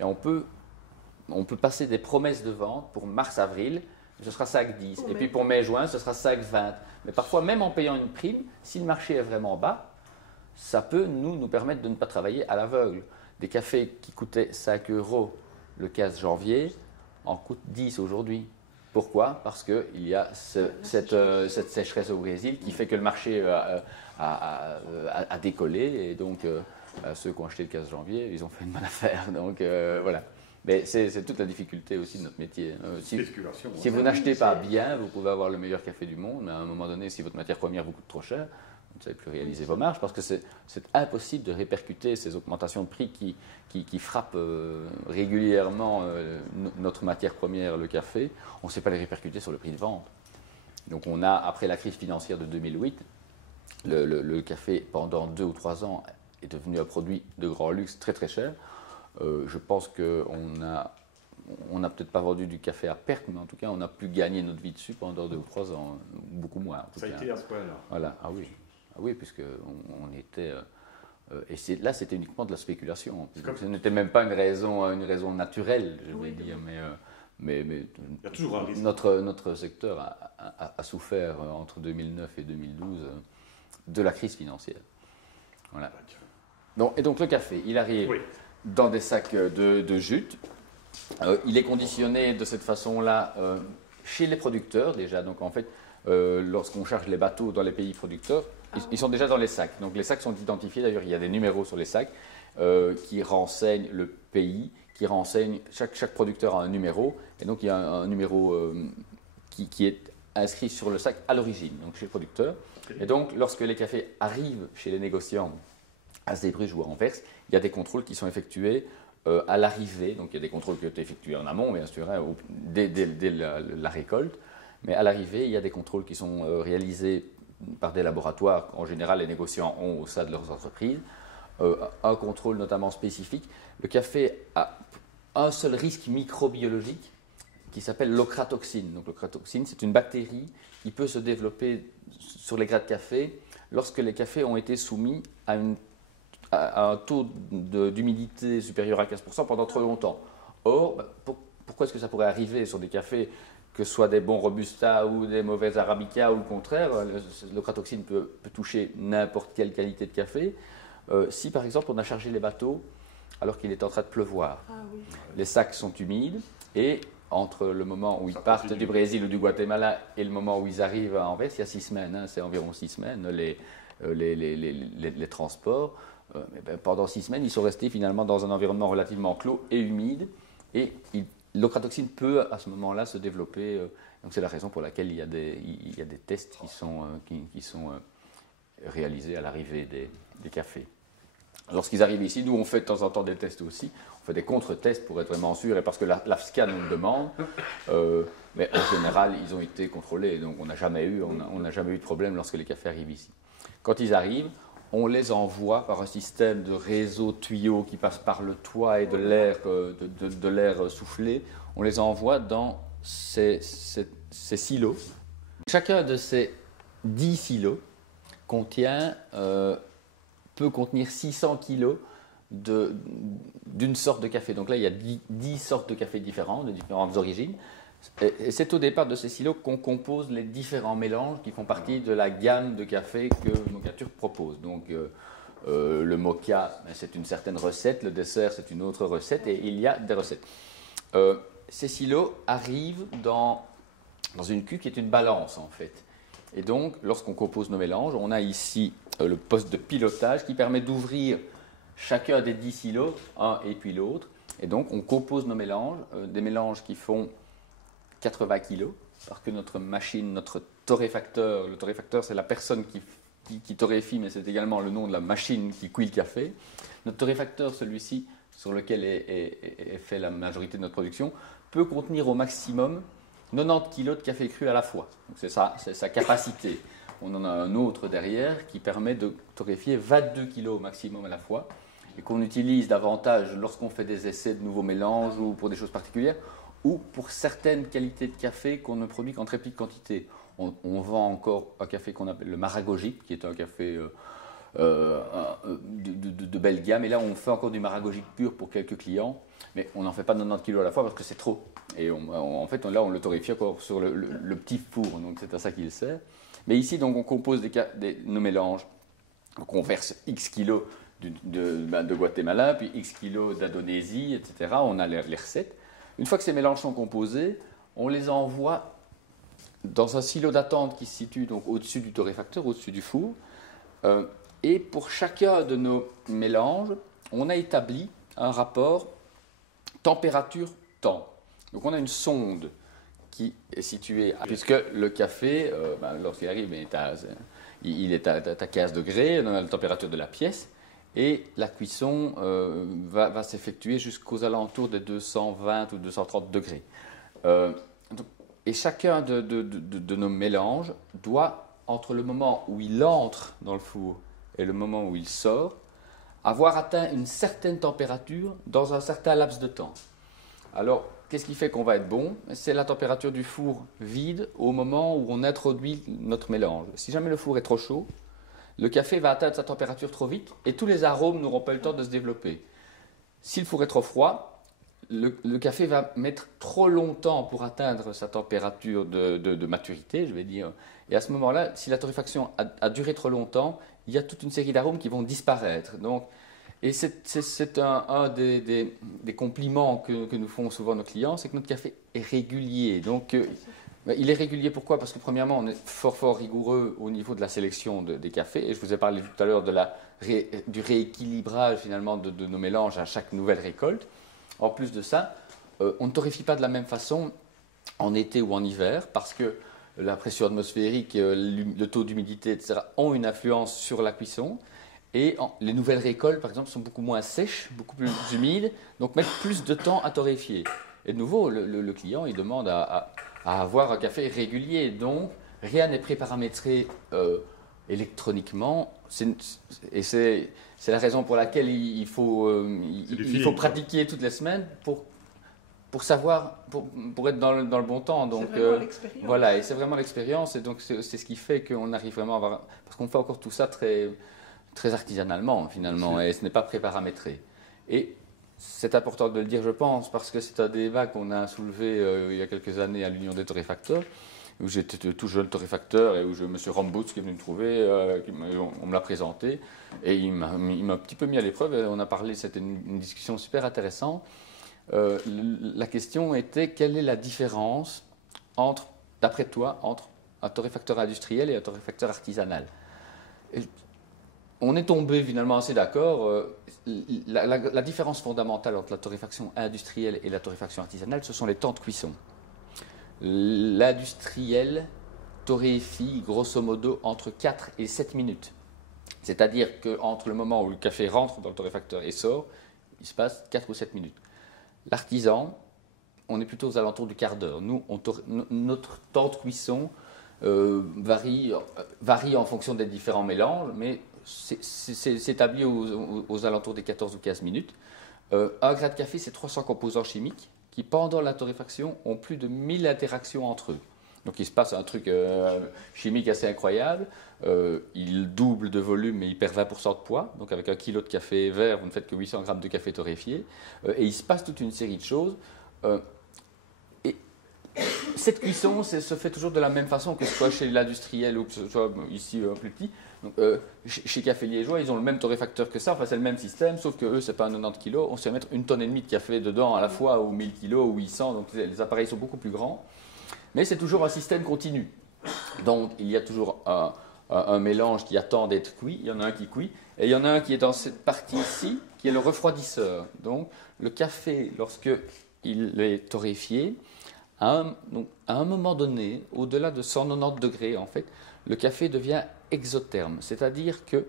Et on peut passer des promesses de vente pour mars-avril, ce sera 5,10 €. Et puis pour mai-juin, ce sera 5,20 €. Mais parfois, même en payant une prime, si le marché est vraiment bas, ça peut nous permettre de ne pas travailler à l'aveugle. Des cafés qui coûtaient 5 € le 15 janvier en coûtent 10 aujourd'hui. Pourquoi? Parce qu'il y a cette sécheresse au Brésil qui fait que le marché a décollé. Et donc, ceux qui ont acheté le 15 janvier, ils ont fait une bonne affaire. Donc, voilà. Mais c'est toute la difficulté aussi de notre métier. Si vous n'achetez pas bien, vous pouvez avoir le meilleur café du monde, mais à un moment donné, si votre matière première vous coûte trop cher, vous ne savez plus réaliser vos marges, parce que c'est impossible de répercuter ces augmentations de prix qui frappent régulièrement notre matière première, le café. On ne sait pas les répercuter sur le prix de vente. Donc on a, après la crise financière de 2008, le café, pendant 2 ou 3 ans, est devenu un produit de grand luxe très très cher. Je pense qu'on n'a peut-être pas vendu du café à perte, mais en tout cas, on a pu gagner notre vie dessus pendant 2 ou 3 ans, beaucoup moins. En tout Ça a cas. été à ce point-là. Voilà, ah oui, puisque on était... et là, c'était uniquement de la spéculation. Ce n'était même pas une raison naturelle, je vais dire, mais Il y a toujours un risque. notre secteur a souffert entre 2009 et 2012 de la crise financière. Voilà. Et donc le café, il arrive dans des sacs de jute. Il est conditionné de cette façon-là chez les producteurs déjà. Donc en fait, lorsqu'on charge les bateaux dans les pays producteurs, ils sont déjà dans les sacs. Donc les sacs sont identifiés. D'ailleurs, il y a des numéros sur les sacs qui renseignent le pays, qui renseignent chaque producteur a un numéro. Et donc il y a un numéro qui est inscrit sur le sac à l'origine, donc chez le producteur. Et donc lorsque les cafés arrivent chez les négociants à Zeebrugge ou à Anvers, il y a des contrôles qui sont effectués à l'arrivée. Donc il y a des contrôles qui ont été effectués en amont, bien sûr, dès la récolte. Mais à l'arrivée, il y a des contrôles qui sont réalisés par des laboratoires. En général, les négociants ont au sein de leurs entreprises un contrôle notamment spécifique. Le café a un seul risque microbiologique qui s'appelle l'ochratoxine. Donc l'ochratoxine, c'est une bactérie qui peut se développer sur les grains de café lorsque les cafés ont été soumis à un taux d'humidité supérieur à 15% pendant trop longtemps. Or, pourquoi est-ce que ça pourrait arriver sur des cafés, que ce soit des bons Robusta ou des mauvais Arabica ou le contraire? L'ochratoxine peut toucher n'importe quelle qualité de café. Si par exemple on a chargé les bateaux alors qu'il est en train de pleuvoir, les sacs sont humides et entre le moment où ils partent du Brésil ou du Guatemala et le moment où ils arrivent à Anvers, il y a 6 semaines, c'est environ 6 semaines les transports. Pendant 6 semaines, ils sont restés finalement dans un environnement relativement clos et humide et l'ochratoxine peut à ce moment-là se développer. Donc c'est la raison pour laquelle il y a des tests qui sont réalisés à l'arrivée des cafés. Lorsqu'ils arrivent ici, nous on fait de temps en temps des tests aussi. On fait des contre-tests pour être vraiment sûr et parce que l'AFSCA nous le demande. Mais en général, ils ont été contrôlés. Donc on n'a jamais eu de problème lorsque les cafés arrivent ici. Quand ils arrivent, on les envoie par un système de réseau tuyaux qui passe par le toit et de l'air soufflé. On les envoie dans ces silos. Chacun de ces 10 silos peut contenir 600 kg d'une sorte de café. Donc là, il y a 10 sortes de café différents, de différentes origines. Et c'est au départ de ces silos qu'on compose les différents mélanges qui font partie de la gamme de café que Mocature propose. Donc le mocha, c'est une certaine recette, le dessert, c'est une autre recette, et il y a des recettes. Ces silos arrivent dans une cuve qui est une balance, en fait. Et donc, lorsqu'on compose nos mélanges, on a ici le poste de pilotage qui permet d'ouvrir chacun des 10 silos, un et puis l'autre. Et donc, on compose nos mélanges, des mélanges qui font 80 kg, parce que notre machine, notre torréfacteur, le torréfacteur, c'est la personne qui torréfie, mais c'est également le nom de la machine qui cuit le café. Notre torréfacteur, celui-ci, sur lequel est fait la majorité de notre production, peut contenir au maximum 90 kg de café cru à la fois. Donc c'est sa capacité. On en a un autre derrière qui permet de torréfier 22 kg au maximum à la fois et qu'on utilise davantage lorsqu'on fait des essais de nouveaux mélanges ou pour des choses particulières ou pour certaines qualités de café qu'on ne produit qu'en très petite quantité. On vend encore un café qu'on appelle le Maragogic, qui est un café de belle gamme. Et là, on fait encore du Maragogic pur pour quelques clients, mais on n'en fait pas 90 kg à la fois parce que c'est trop. Et en fait, là, on le torréfie encore sur le petit four, donc c'est à ça qu'il sert. Mais ici, donc, on compose nos mélanges. Donc, on verse X kilos de Guatemala, puis X kilos d'Indonésie, etc. On a les recettes. Une fois que ces mélanges sont composés, on les envoie dans un silo d'attente qui se situe donc au-dessus du torréfacteur, au-dessus du four. Et pour chacun de nos mélanges, on a établi un rapport température-temps. Donc on a une sonde qui est située, puisque le café, lorsqu'il arrive, il est à 15 degrés, on a la température de la pièce, et la cuisson va s'effectuer jusqu'aux alentours de 220 ou 230 degrés. Et chacun de nos mélanges doit, entre le moment où il entre dans le four et le moment où il sort, avoir atteint une certaine température dans un certain laps de temps. Alors, qu'est-ce qui fait qu'on va être bon? C'est la température du four vide au moment où on introduit notre mélange. Si jamais le four est trop chaud, le café va atteindre sa température trop vite et tous les arômes n'auront pas eu le temps de se développer. Si le four est trop froid, le café va mettre trop longtemps pour atteindre sa température de maturité, je vais dire. Et à ce moment-là, si la torréfaction a duré trop longtemps, il y a toute une série d'arômes qui vont disparaître. Donc, et c'est un des compliments que nous font souvent nos clients, c'est que notre café est régulier. Donc, il est régulier pourquoi? Parce que premièrement, on est fort rigoureux au niveau de la sélection des cafés. Et je vous ai parlé tout à l'heure du rééquilibrage finalement de nos mélanges à chaque nouvelle récolte. En plus de ça, on ne torréfie pas de la même façon en été ou en hiver parce que la pression atmosphérique, le taux d'humidité, etc. ont une influence sur la cuisson. Et les nouvelles récoltes, par exemple, sont beaucoup moins sèches, beaucoup plus humides, donc mettent plus de temps à torréfier. Et de nouveau, le client, il demande à avoir un café régulier. Donc, rien n'est préparamétré électroniquement. Et c'est la raison pour laquelle il faut pratiquer toutes les semaines pour savoir, pour être dans le bon temps. Donc, c'est vraiment l'expérience. Voilà, et c'est vraiment l'expérience. Et donc, c'est ce qui fait qu'on arrive vraiment à avoir... Parce qu'on fait encore tout ça très artisanalement, finalement, et ce n'est pas préparamétré. Et c'est important de le dire, je pense, parce que c'est un débat qu'on a soulevé il y a quelques années à l'Union des torréfacteurs, où j'étais tout jeune torréfacteur et où M. Rambouts qui est venu me trouver, on me l'a présenté, et il m'a un petit peu mis à l'épreuve, et on a parlé, c'était une discussion super intéressante. La question était, quelle est la différence, d'après toi, entre un torréfacteur industriel et un torréfacteur artisanal? On est tombé finalement assez d'accord. La différence fondamentale entre la torréfaction industrielle et la torréfaction artisanale, ce sont les temps de cuisson. L'industriel torréfie grosso modo entre 4 et 7 minutes. C'est-à-dire qu'entre le moment où le café rentre dans le torréfacteur et sort, il se passe 4 ou 7 minutes. L'artisan, on est plutôt aux alentours du quart d'heure. Nous, notre temps de cuisson varie en fonction des différents mélanges, mais c'est établi aux alentours des 14 ou 15 minutes. Un grain de café, c'est 300 composants chimiques qui, pendant la torréfaction, ont plus de 1000 interactions entre eux. Donc il se passe un truc chimique assez incroyable. Il double de volume, mais il perd 20% de poids. Donc avec 1 kg de café vert, vous ne faites que 800 grammes de café torréfié. Et il se passe toute une série de choses. Et cette cuisson se fait toujours de la même façon, que ce soit chez l'industriel ou que ce soit ici plus petit. Donc, chez Café Liégeois, ils ont le même torréfacteur que ça, enfin c'est le même système, sauf que eux, c'est pas un 90 kg, on sait mettre 1,5 tonne de café dedans à la fois, ou 1000 kg, ou 800, donc les appareils sont beaucoup plus grands. Mais c'est toujours un système continu. Donc, il y a toujours un mélange qui attend d'être cuit, il y en a un qui cuit, et il y en a un qui est dans cette partie ici, qui est le refroidisseur. Donc, le café, lorsqu'il est torréfié, à un moment donné, au-delà de 190 degrés, en fait, le café devient exotherme, c'est-à-dire qu'il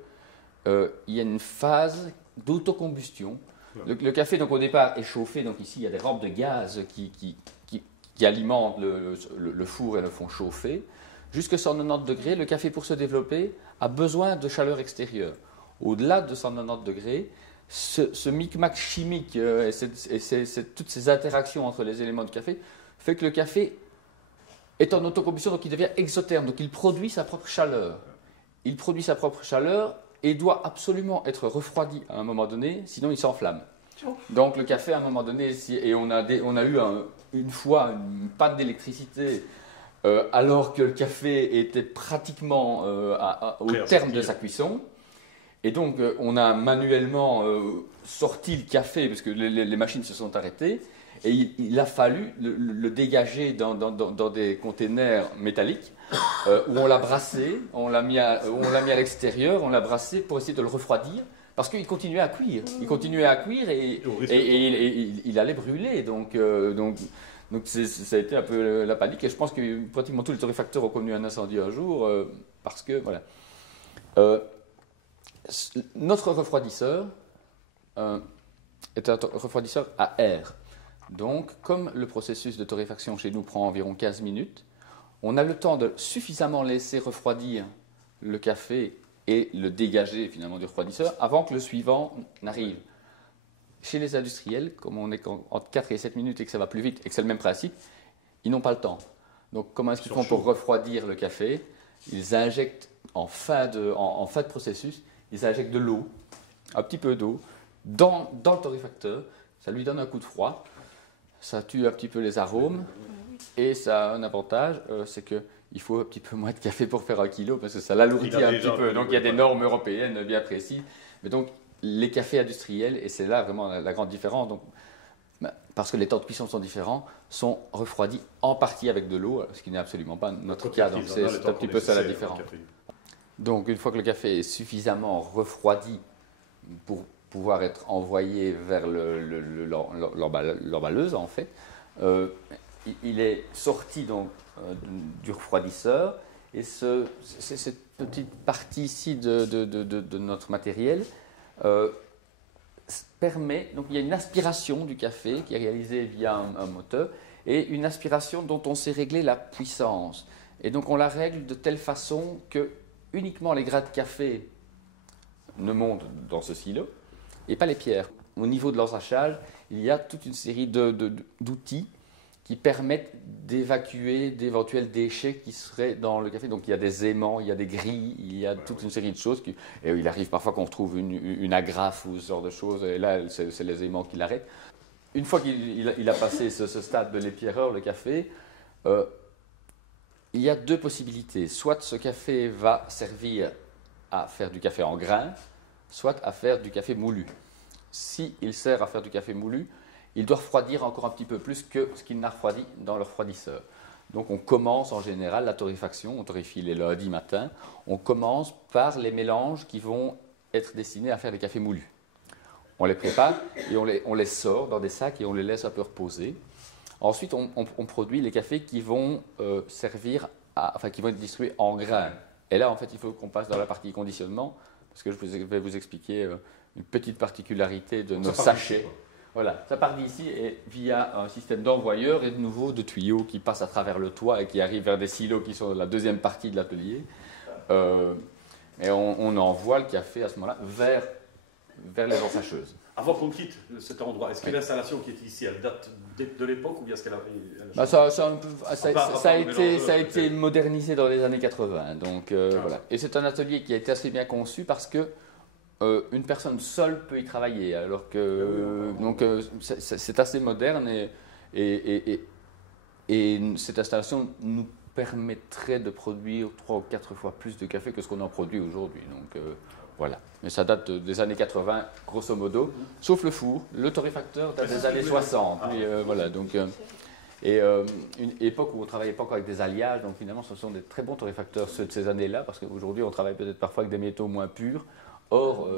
y a une phase d'autocombustion. Le café, donc, au départ, est chauffé, donc ici, il y a des rampes de gaz qui alimentent le four et le font chauffer. Jusqu'à 190 degrés, le café, pour se développer, a besoin de chaleur extérieure. Au-delà de 190 degrés, ce micmac chimique et toutes ces interactions entre les éléments du café fait que le café est en autocombustion, donc il devient exotherme, donc il produit sa propre chaleur. Il produit sa propre chaleur et doit absolument être refroidi à un moment donné, sinon il s'enflamme. Donc le café, à un moment donné, et on a eu une fois une panne d'électricité alors que le café était pratiquement au terme de sa cuisson. Et donc on a manuellement sorti le café, parce que les machines se sont arrêtées, et il a fallu le dégager dans des containers métalliques où on l'a brassé, on l'a mis à l'extérieur, on l'a brassé pour essayer de le refroidir, parce qu'il continuait à cuire. Il continuait à cuire et il allait brûler. Donc ça a été un peu la panique. Et je pense que pratiquement tous les torréfacteurs ont connu un incendie un jour, parce que, voilà. Notre refroidisseur est un refroidisseur à air. Donc, comme le processus de torréfaction chez nous prend environ 15 minutes, on a le temps de suffisamment laisser refroidir le café et le dégager finalement du refroidisseur avant que le suivant n'arrive. Chez les industriels, comme on est entre 4 et 7 minutes et que ça va plus vite et que c'est le même principe, ils n'ont pas le temps. Donc comment est-ce qu'ils font pour refroidir le café? Ils injectent en fin de processus, ils injectent de l'eau, un petit peu d'eau, dans le torréfacteur. Ça lui donne un coup de froid, ça tue un petit peu les arômes et ça a un avantage, c'est qu'il faut un petit peu moins de café pour faire 1 kilo parce que ça l'alourdit un petit peu. Donc il y a des normes européennes bien précises. Mais donc les cafés industriels, et c'est là vraiment la grande différence, donc, parce que les temps de cuisson sont différents, sont refroidis en partie avec de l'eau, ce qui n'est absolument pas notre cas. Donc c'est un petit peu ça la différence. Donc une fois que le café est suffisamment refroidi pour pouvoir être envoyé vers l'emballeuse, en fait, il est sorti donc du refroidisseur et cette petite partie ici de notre matériel permet, donc il y a une aspiration du café qui est réalisée via un moteur et une aspiration dont on sait régler la puissance. Et donc on la règle de telle façon que uniquement les grains de café ne montent dans ce silo et pas les pierres. Au niveau de l'ensachage, il y a toute une série d'outils qui permettent d'évacuer d'éventuels déchets qui seraient dans le café. Donc il y a des aimants, il y a des grilles, il y a toute une série de choses. Et il arrive parfois qu'on retrouve une agrafe ou ce genre de choses, et là c'est les aimants qui l'arrêtent. Une fois qu'il a passé ce stade de l'épierreur, le café, il y a 2 possibilités. Soit ce café va servir à faire du café en grains, soit à faire du café moulu. S'il sert à faire du café moulu, il doit refroidir encore un petit peu plus que ce qu'il n'a refroidi dans le refroidisseur. Donc on commence en général la torréfaction, on torréfie les lundis matin, on commence par les mélanges qui vont être destinés à faire des cafés moulus. On les prépare et on les sort dans des sacs et on les laisse un peu reposer. Ensuite, on produit les cafés qui vont qui vont être distribués en grains. Et là, en fait, il faut qu'on passe dans la partie conditionnement, parce que je vais vous expliquer une petite particularité de nos sachets. Voilà, ça part d'ici et via un système d'envoyeur et de nouveau de tuyaux qui passent à travers le toit et qui arrivent vers des silos qui sont dans la deuxième partie de l'atelier. Et on envoie le café à ce moment-là vers les ensacheuses. Avant qu'on quitte cet endroit, est-ce que l'installation qui est ici, elle date de l'époque ou bien est-ce qu'elle a... Ça a été modernisé dans les années 80. Donc, voilà. Et c'est un atelier qui a été assez bien conçu parce que une personne seule peut y travailler. Alors que donc c'est assez moderne et cette installation nous permettrait de produire 3 ou 4 fois plus de café que ce qu'on en produit aujourd'hui. Donc voilà. Mais ça date des années 80, grosso modo, sauf le four. Le torréfacteur date des années 60. Voilà, donc, une époque où on ne travaillait pas encore avec des alliages, donc finalement ce sont des très bons torréfacteurs ceux de ces années-là, parce qu'aujourd'hui on travaille peut-être parfois avec des métaux moins purs. Or,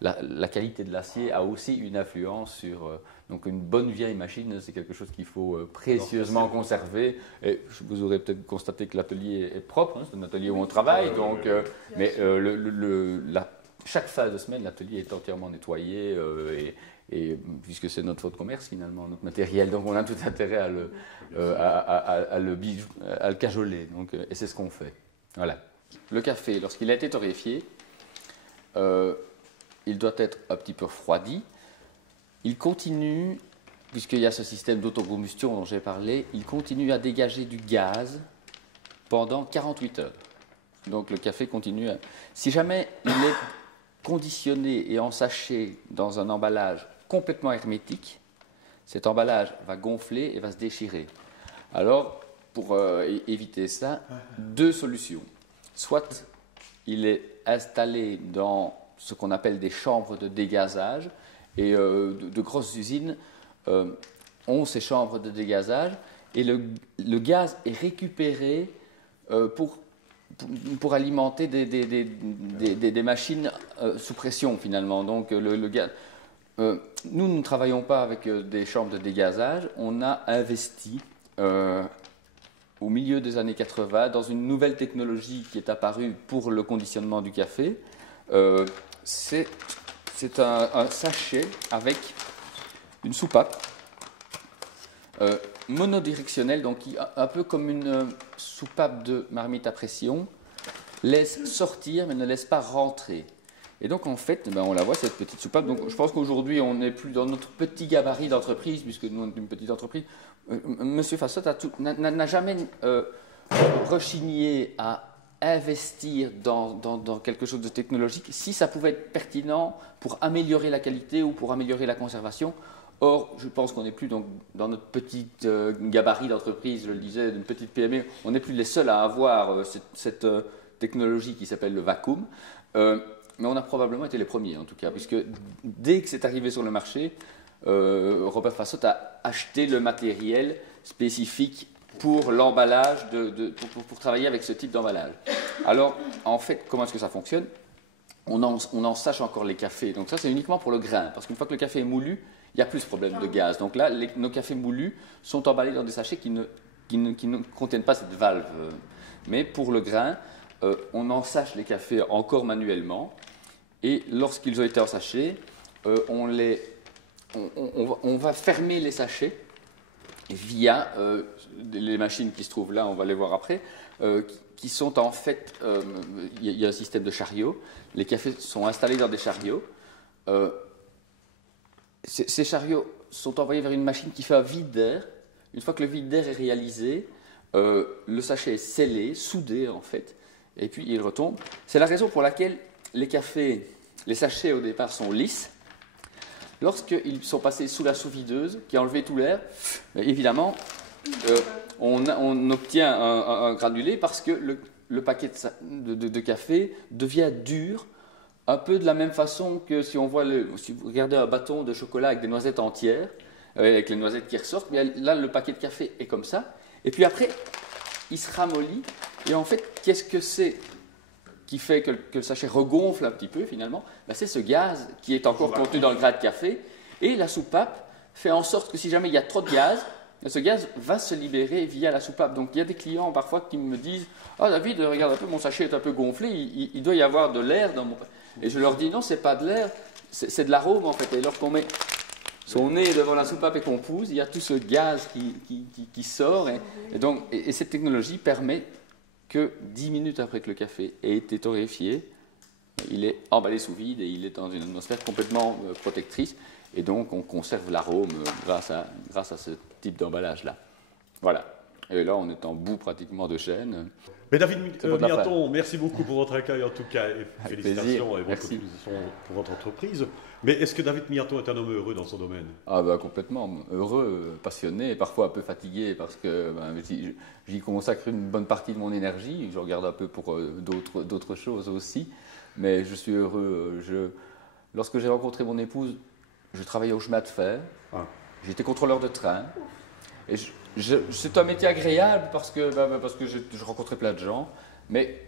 la qualité de l'acier a aussi une influence sur... donc une bonne vieille machine, c'est quelque chose qu'il faut précieusement conserver. Et vous aurez peut-être constaté que l'atelier est propre, hein, c'est un atelier où on travaille. Donc, mais chaque fin de semaine, l'atelier est entièrement nettoyé. Et puisque c'est notre fonds de commerce finalement, notre matériel, donc on a tout intérêt à le cajoler. Donc, et c'est ce qu'on fait. Voilà. Le café, lorsqu'il a été torréfié, il doit être un petit peu refroidi. Il continue, puisqu'il y a ce système d'autocombustion dont j'ai parlé, il continue à dégager du gaz pendant 48 heures. Donc le café continue à... Si jamais il est conditionné et ensaché dans un emballage complètement hermétique, cet emballage va gonfler et va se déchirer. Alors, pour éviter ça, 2 solutions. Soit il est installé dans ce qu'on appelle des chambres de dégazage, et de grosses usines ont ces chambres de dégazage, et le gaz est récupéré pour alimenter des machines sous pression finalement. Donc le gaz... nous ne travaillons pas avec des chambres de dégazage, on a investi au milieu des années 80 dans une nouvelle technologie qui est apparue pour le conditionnement du café. C'est un sachet avec une soupape monodirectionnelle, donc un peu comme une soupape de marmite à pression, laisse sortir mais ne laisse pas rentrer. Et donc en fait, ben, on la voit cette petite soupape. Donc je pense qu'aujourd'hui on n'est plus dans notre petit gabarit d'entreprise, puisque nous on est une petite entreprise. Monsieur Fassot n'a jamais rechigné à investir dans quelque chose de technologique si ça pouvait être pertinent pour améliorer la qualité ou pour améliorer la conservation. Or, je pense qu'on n'est plus dans notre petite gabarit d'entreprise, je le disais, d'une petite PME, on n'est plus les seuls à avoir cette technologie qui s'appelle le vacuum. Mais on a probablement été les premiers, en tout cas, puisque dès que c'est arrivé sur le marché, Robert Fassot a acheté le matériel spécifique pour l'emballage, pour travailler avec ce type d'emballage. Alors, en fait, comment est-ce que ça fonctionne ? On en sache encore les cafés. Donc ça, c'est uniquement pour le grain, parce qu'une fois que le café est moulu, il n'y a plus ce problème de gaz. Donc là, nos cafés moulus sont emballés dans des sachets qui ne contiennent pas cette valve. Mais pour le grain, on ensache les cafés encore manuellement. Et lorsqu'ils ont été ensachés, on va fermer les sachets via les machines qui se trouvent là, on va les voir après, qui sont en fait, il y a un système de chariot. Les cafés sont installés dans des chariots. Ces chariots sont envoyés vers une machine qui fait un vide d'air. Une fois que le vide d'air est réalisé, le sachet est scellé, soudé en fait, et puis il retombe. C'est la raison pour laquelle les sachets au départ sont lisses. Lorsqu'ils sont passés sous la sous-videuse, qui a enlevé tout l'air, évidemment, on obtient un granulé parce que le paquet de café devient dur, un peu de la même façon que si vous regardez un bâton de chocolat avec des noisettes entières, avec les noisettes qui ressortent, mais là le paquet de café est comme ça, et puis après il se ramollit, et en fait qu'est-ce que c'est qui fait que le sachet regonfle un petit peu finalement? Ben, c'est ce gaz qui est encore contenu dans le grain de café, et la soupape fait en sorte que si jamais il y a trop de gaz, ce gaz va se libérer via la soupape. Donc il y a des clients parfois qui me disent « Ah David, regarde un peu, mon sachet est un peu gonflé, il doit y avoir de l'air dans mon... » Et je leur dis « Non, c'est pas de l'air, c'est de l'arôme en fait. » Et lorsqu'on met son nez devant la soupape et qu'on pousse, il y a tout ce gaz qui sort. Et cette technologie permet que 10 minutes après que le café ait été torréfié, il est emballé sous vide et il est dans une atmosphère complètement protectrice. Et donc, on conserve l'arôme grâce à ce type d'emballage-là. Voilà. Et là, on est en bout pratiquement de chaîne. Mais David Miaton, merci beaucoup pour votre accueil en tout cas. Et félicitations et bonne continuation pour votre entreprise. Mais est-ce que David Miaton est un homme heureux dans son domaine? Ah bah complètement heureux, passionné, parfois un peu fatigué parce que j'y consacre une bonne partie de mon énergie. Je regarde un peu pour d'autres choses aussi. Mais je suis heureux. Lorsque j'ai rencontré mon épouse, je travaillais au chemin de fer. J'étais contrôleur de train. Et c'est un métier agréable parce que je rencontrais plein de gens, mais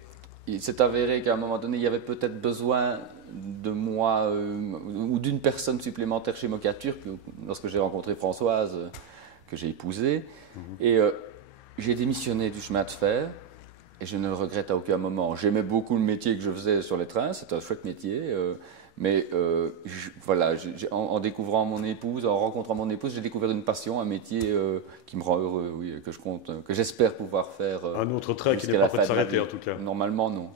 il s'est avéré qu'à un moment donné, il y avait peut-être besoin de moi ou d'une personne supplémentaire chez Mocatur, lorsque j'ai rencontré Françoise, que j'ai épousée. Et j'ai démissionné du chemin de fer, et je ne le regrette à aucun moment. J'aimais beaucoup le métier que je faisais sur les trains, c'était un chouette métier. Mais voilà, en découvrant mon épouse, en rencontrant mon épouse, j'ai découvert une passion, un métier qui me rend heureux, oui, que j'espère pouvoir faire. Un autre train qui n'est pas prêt de s'arrêter en tout cas. Normalement, non.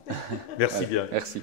Merci bien. Merci.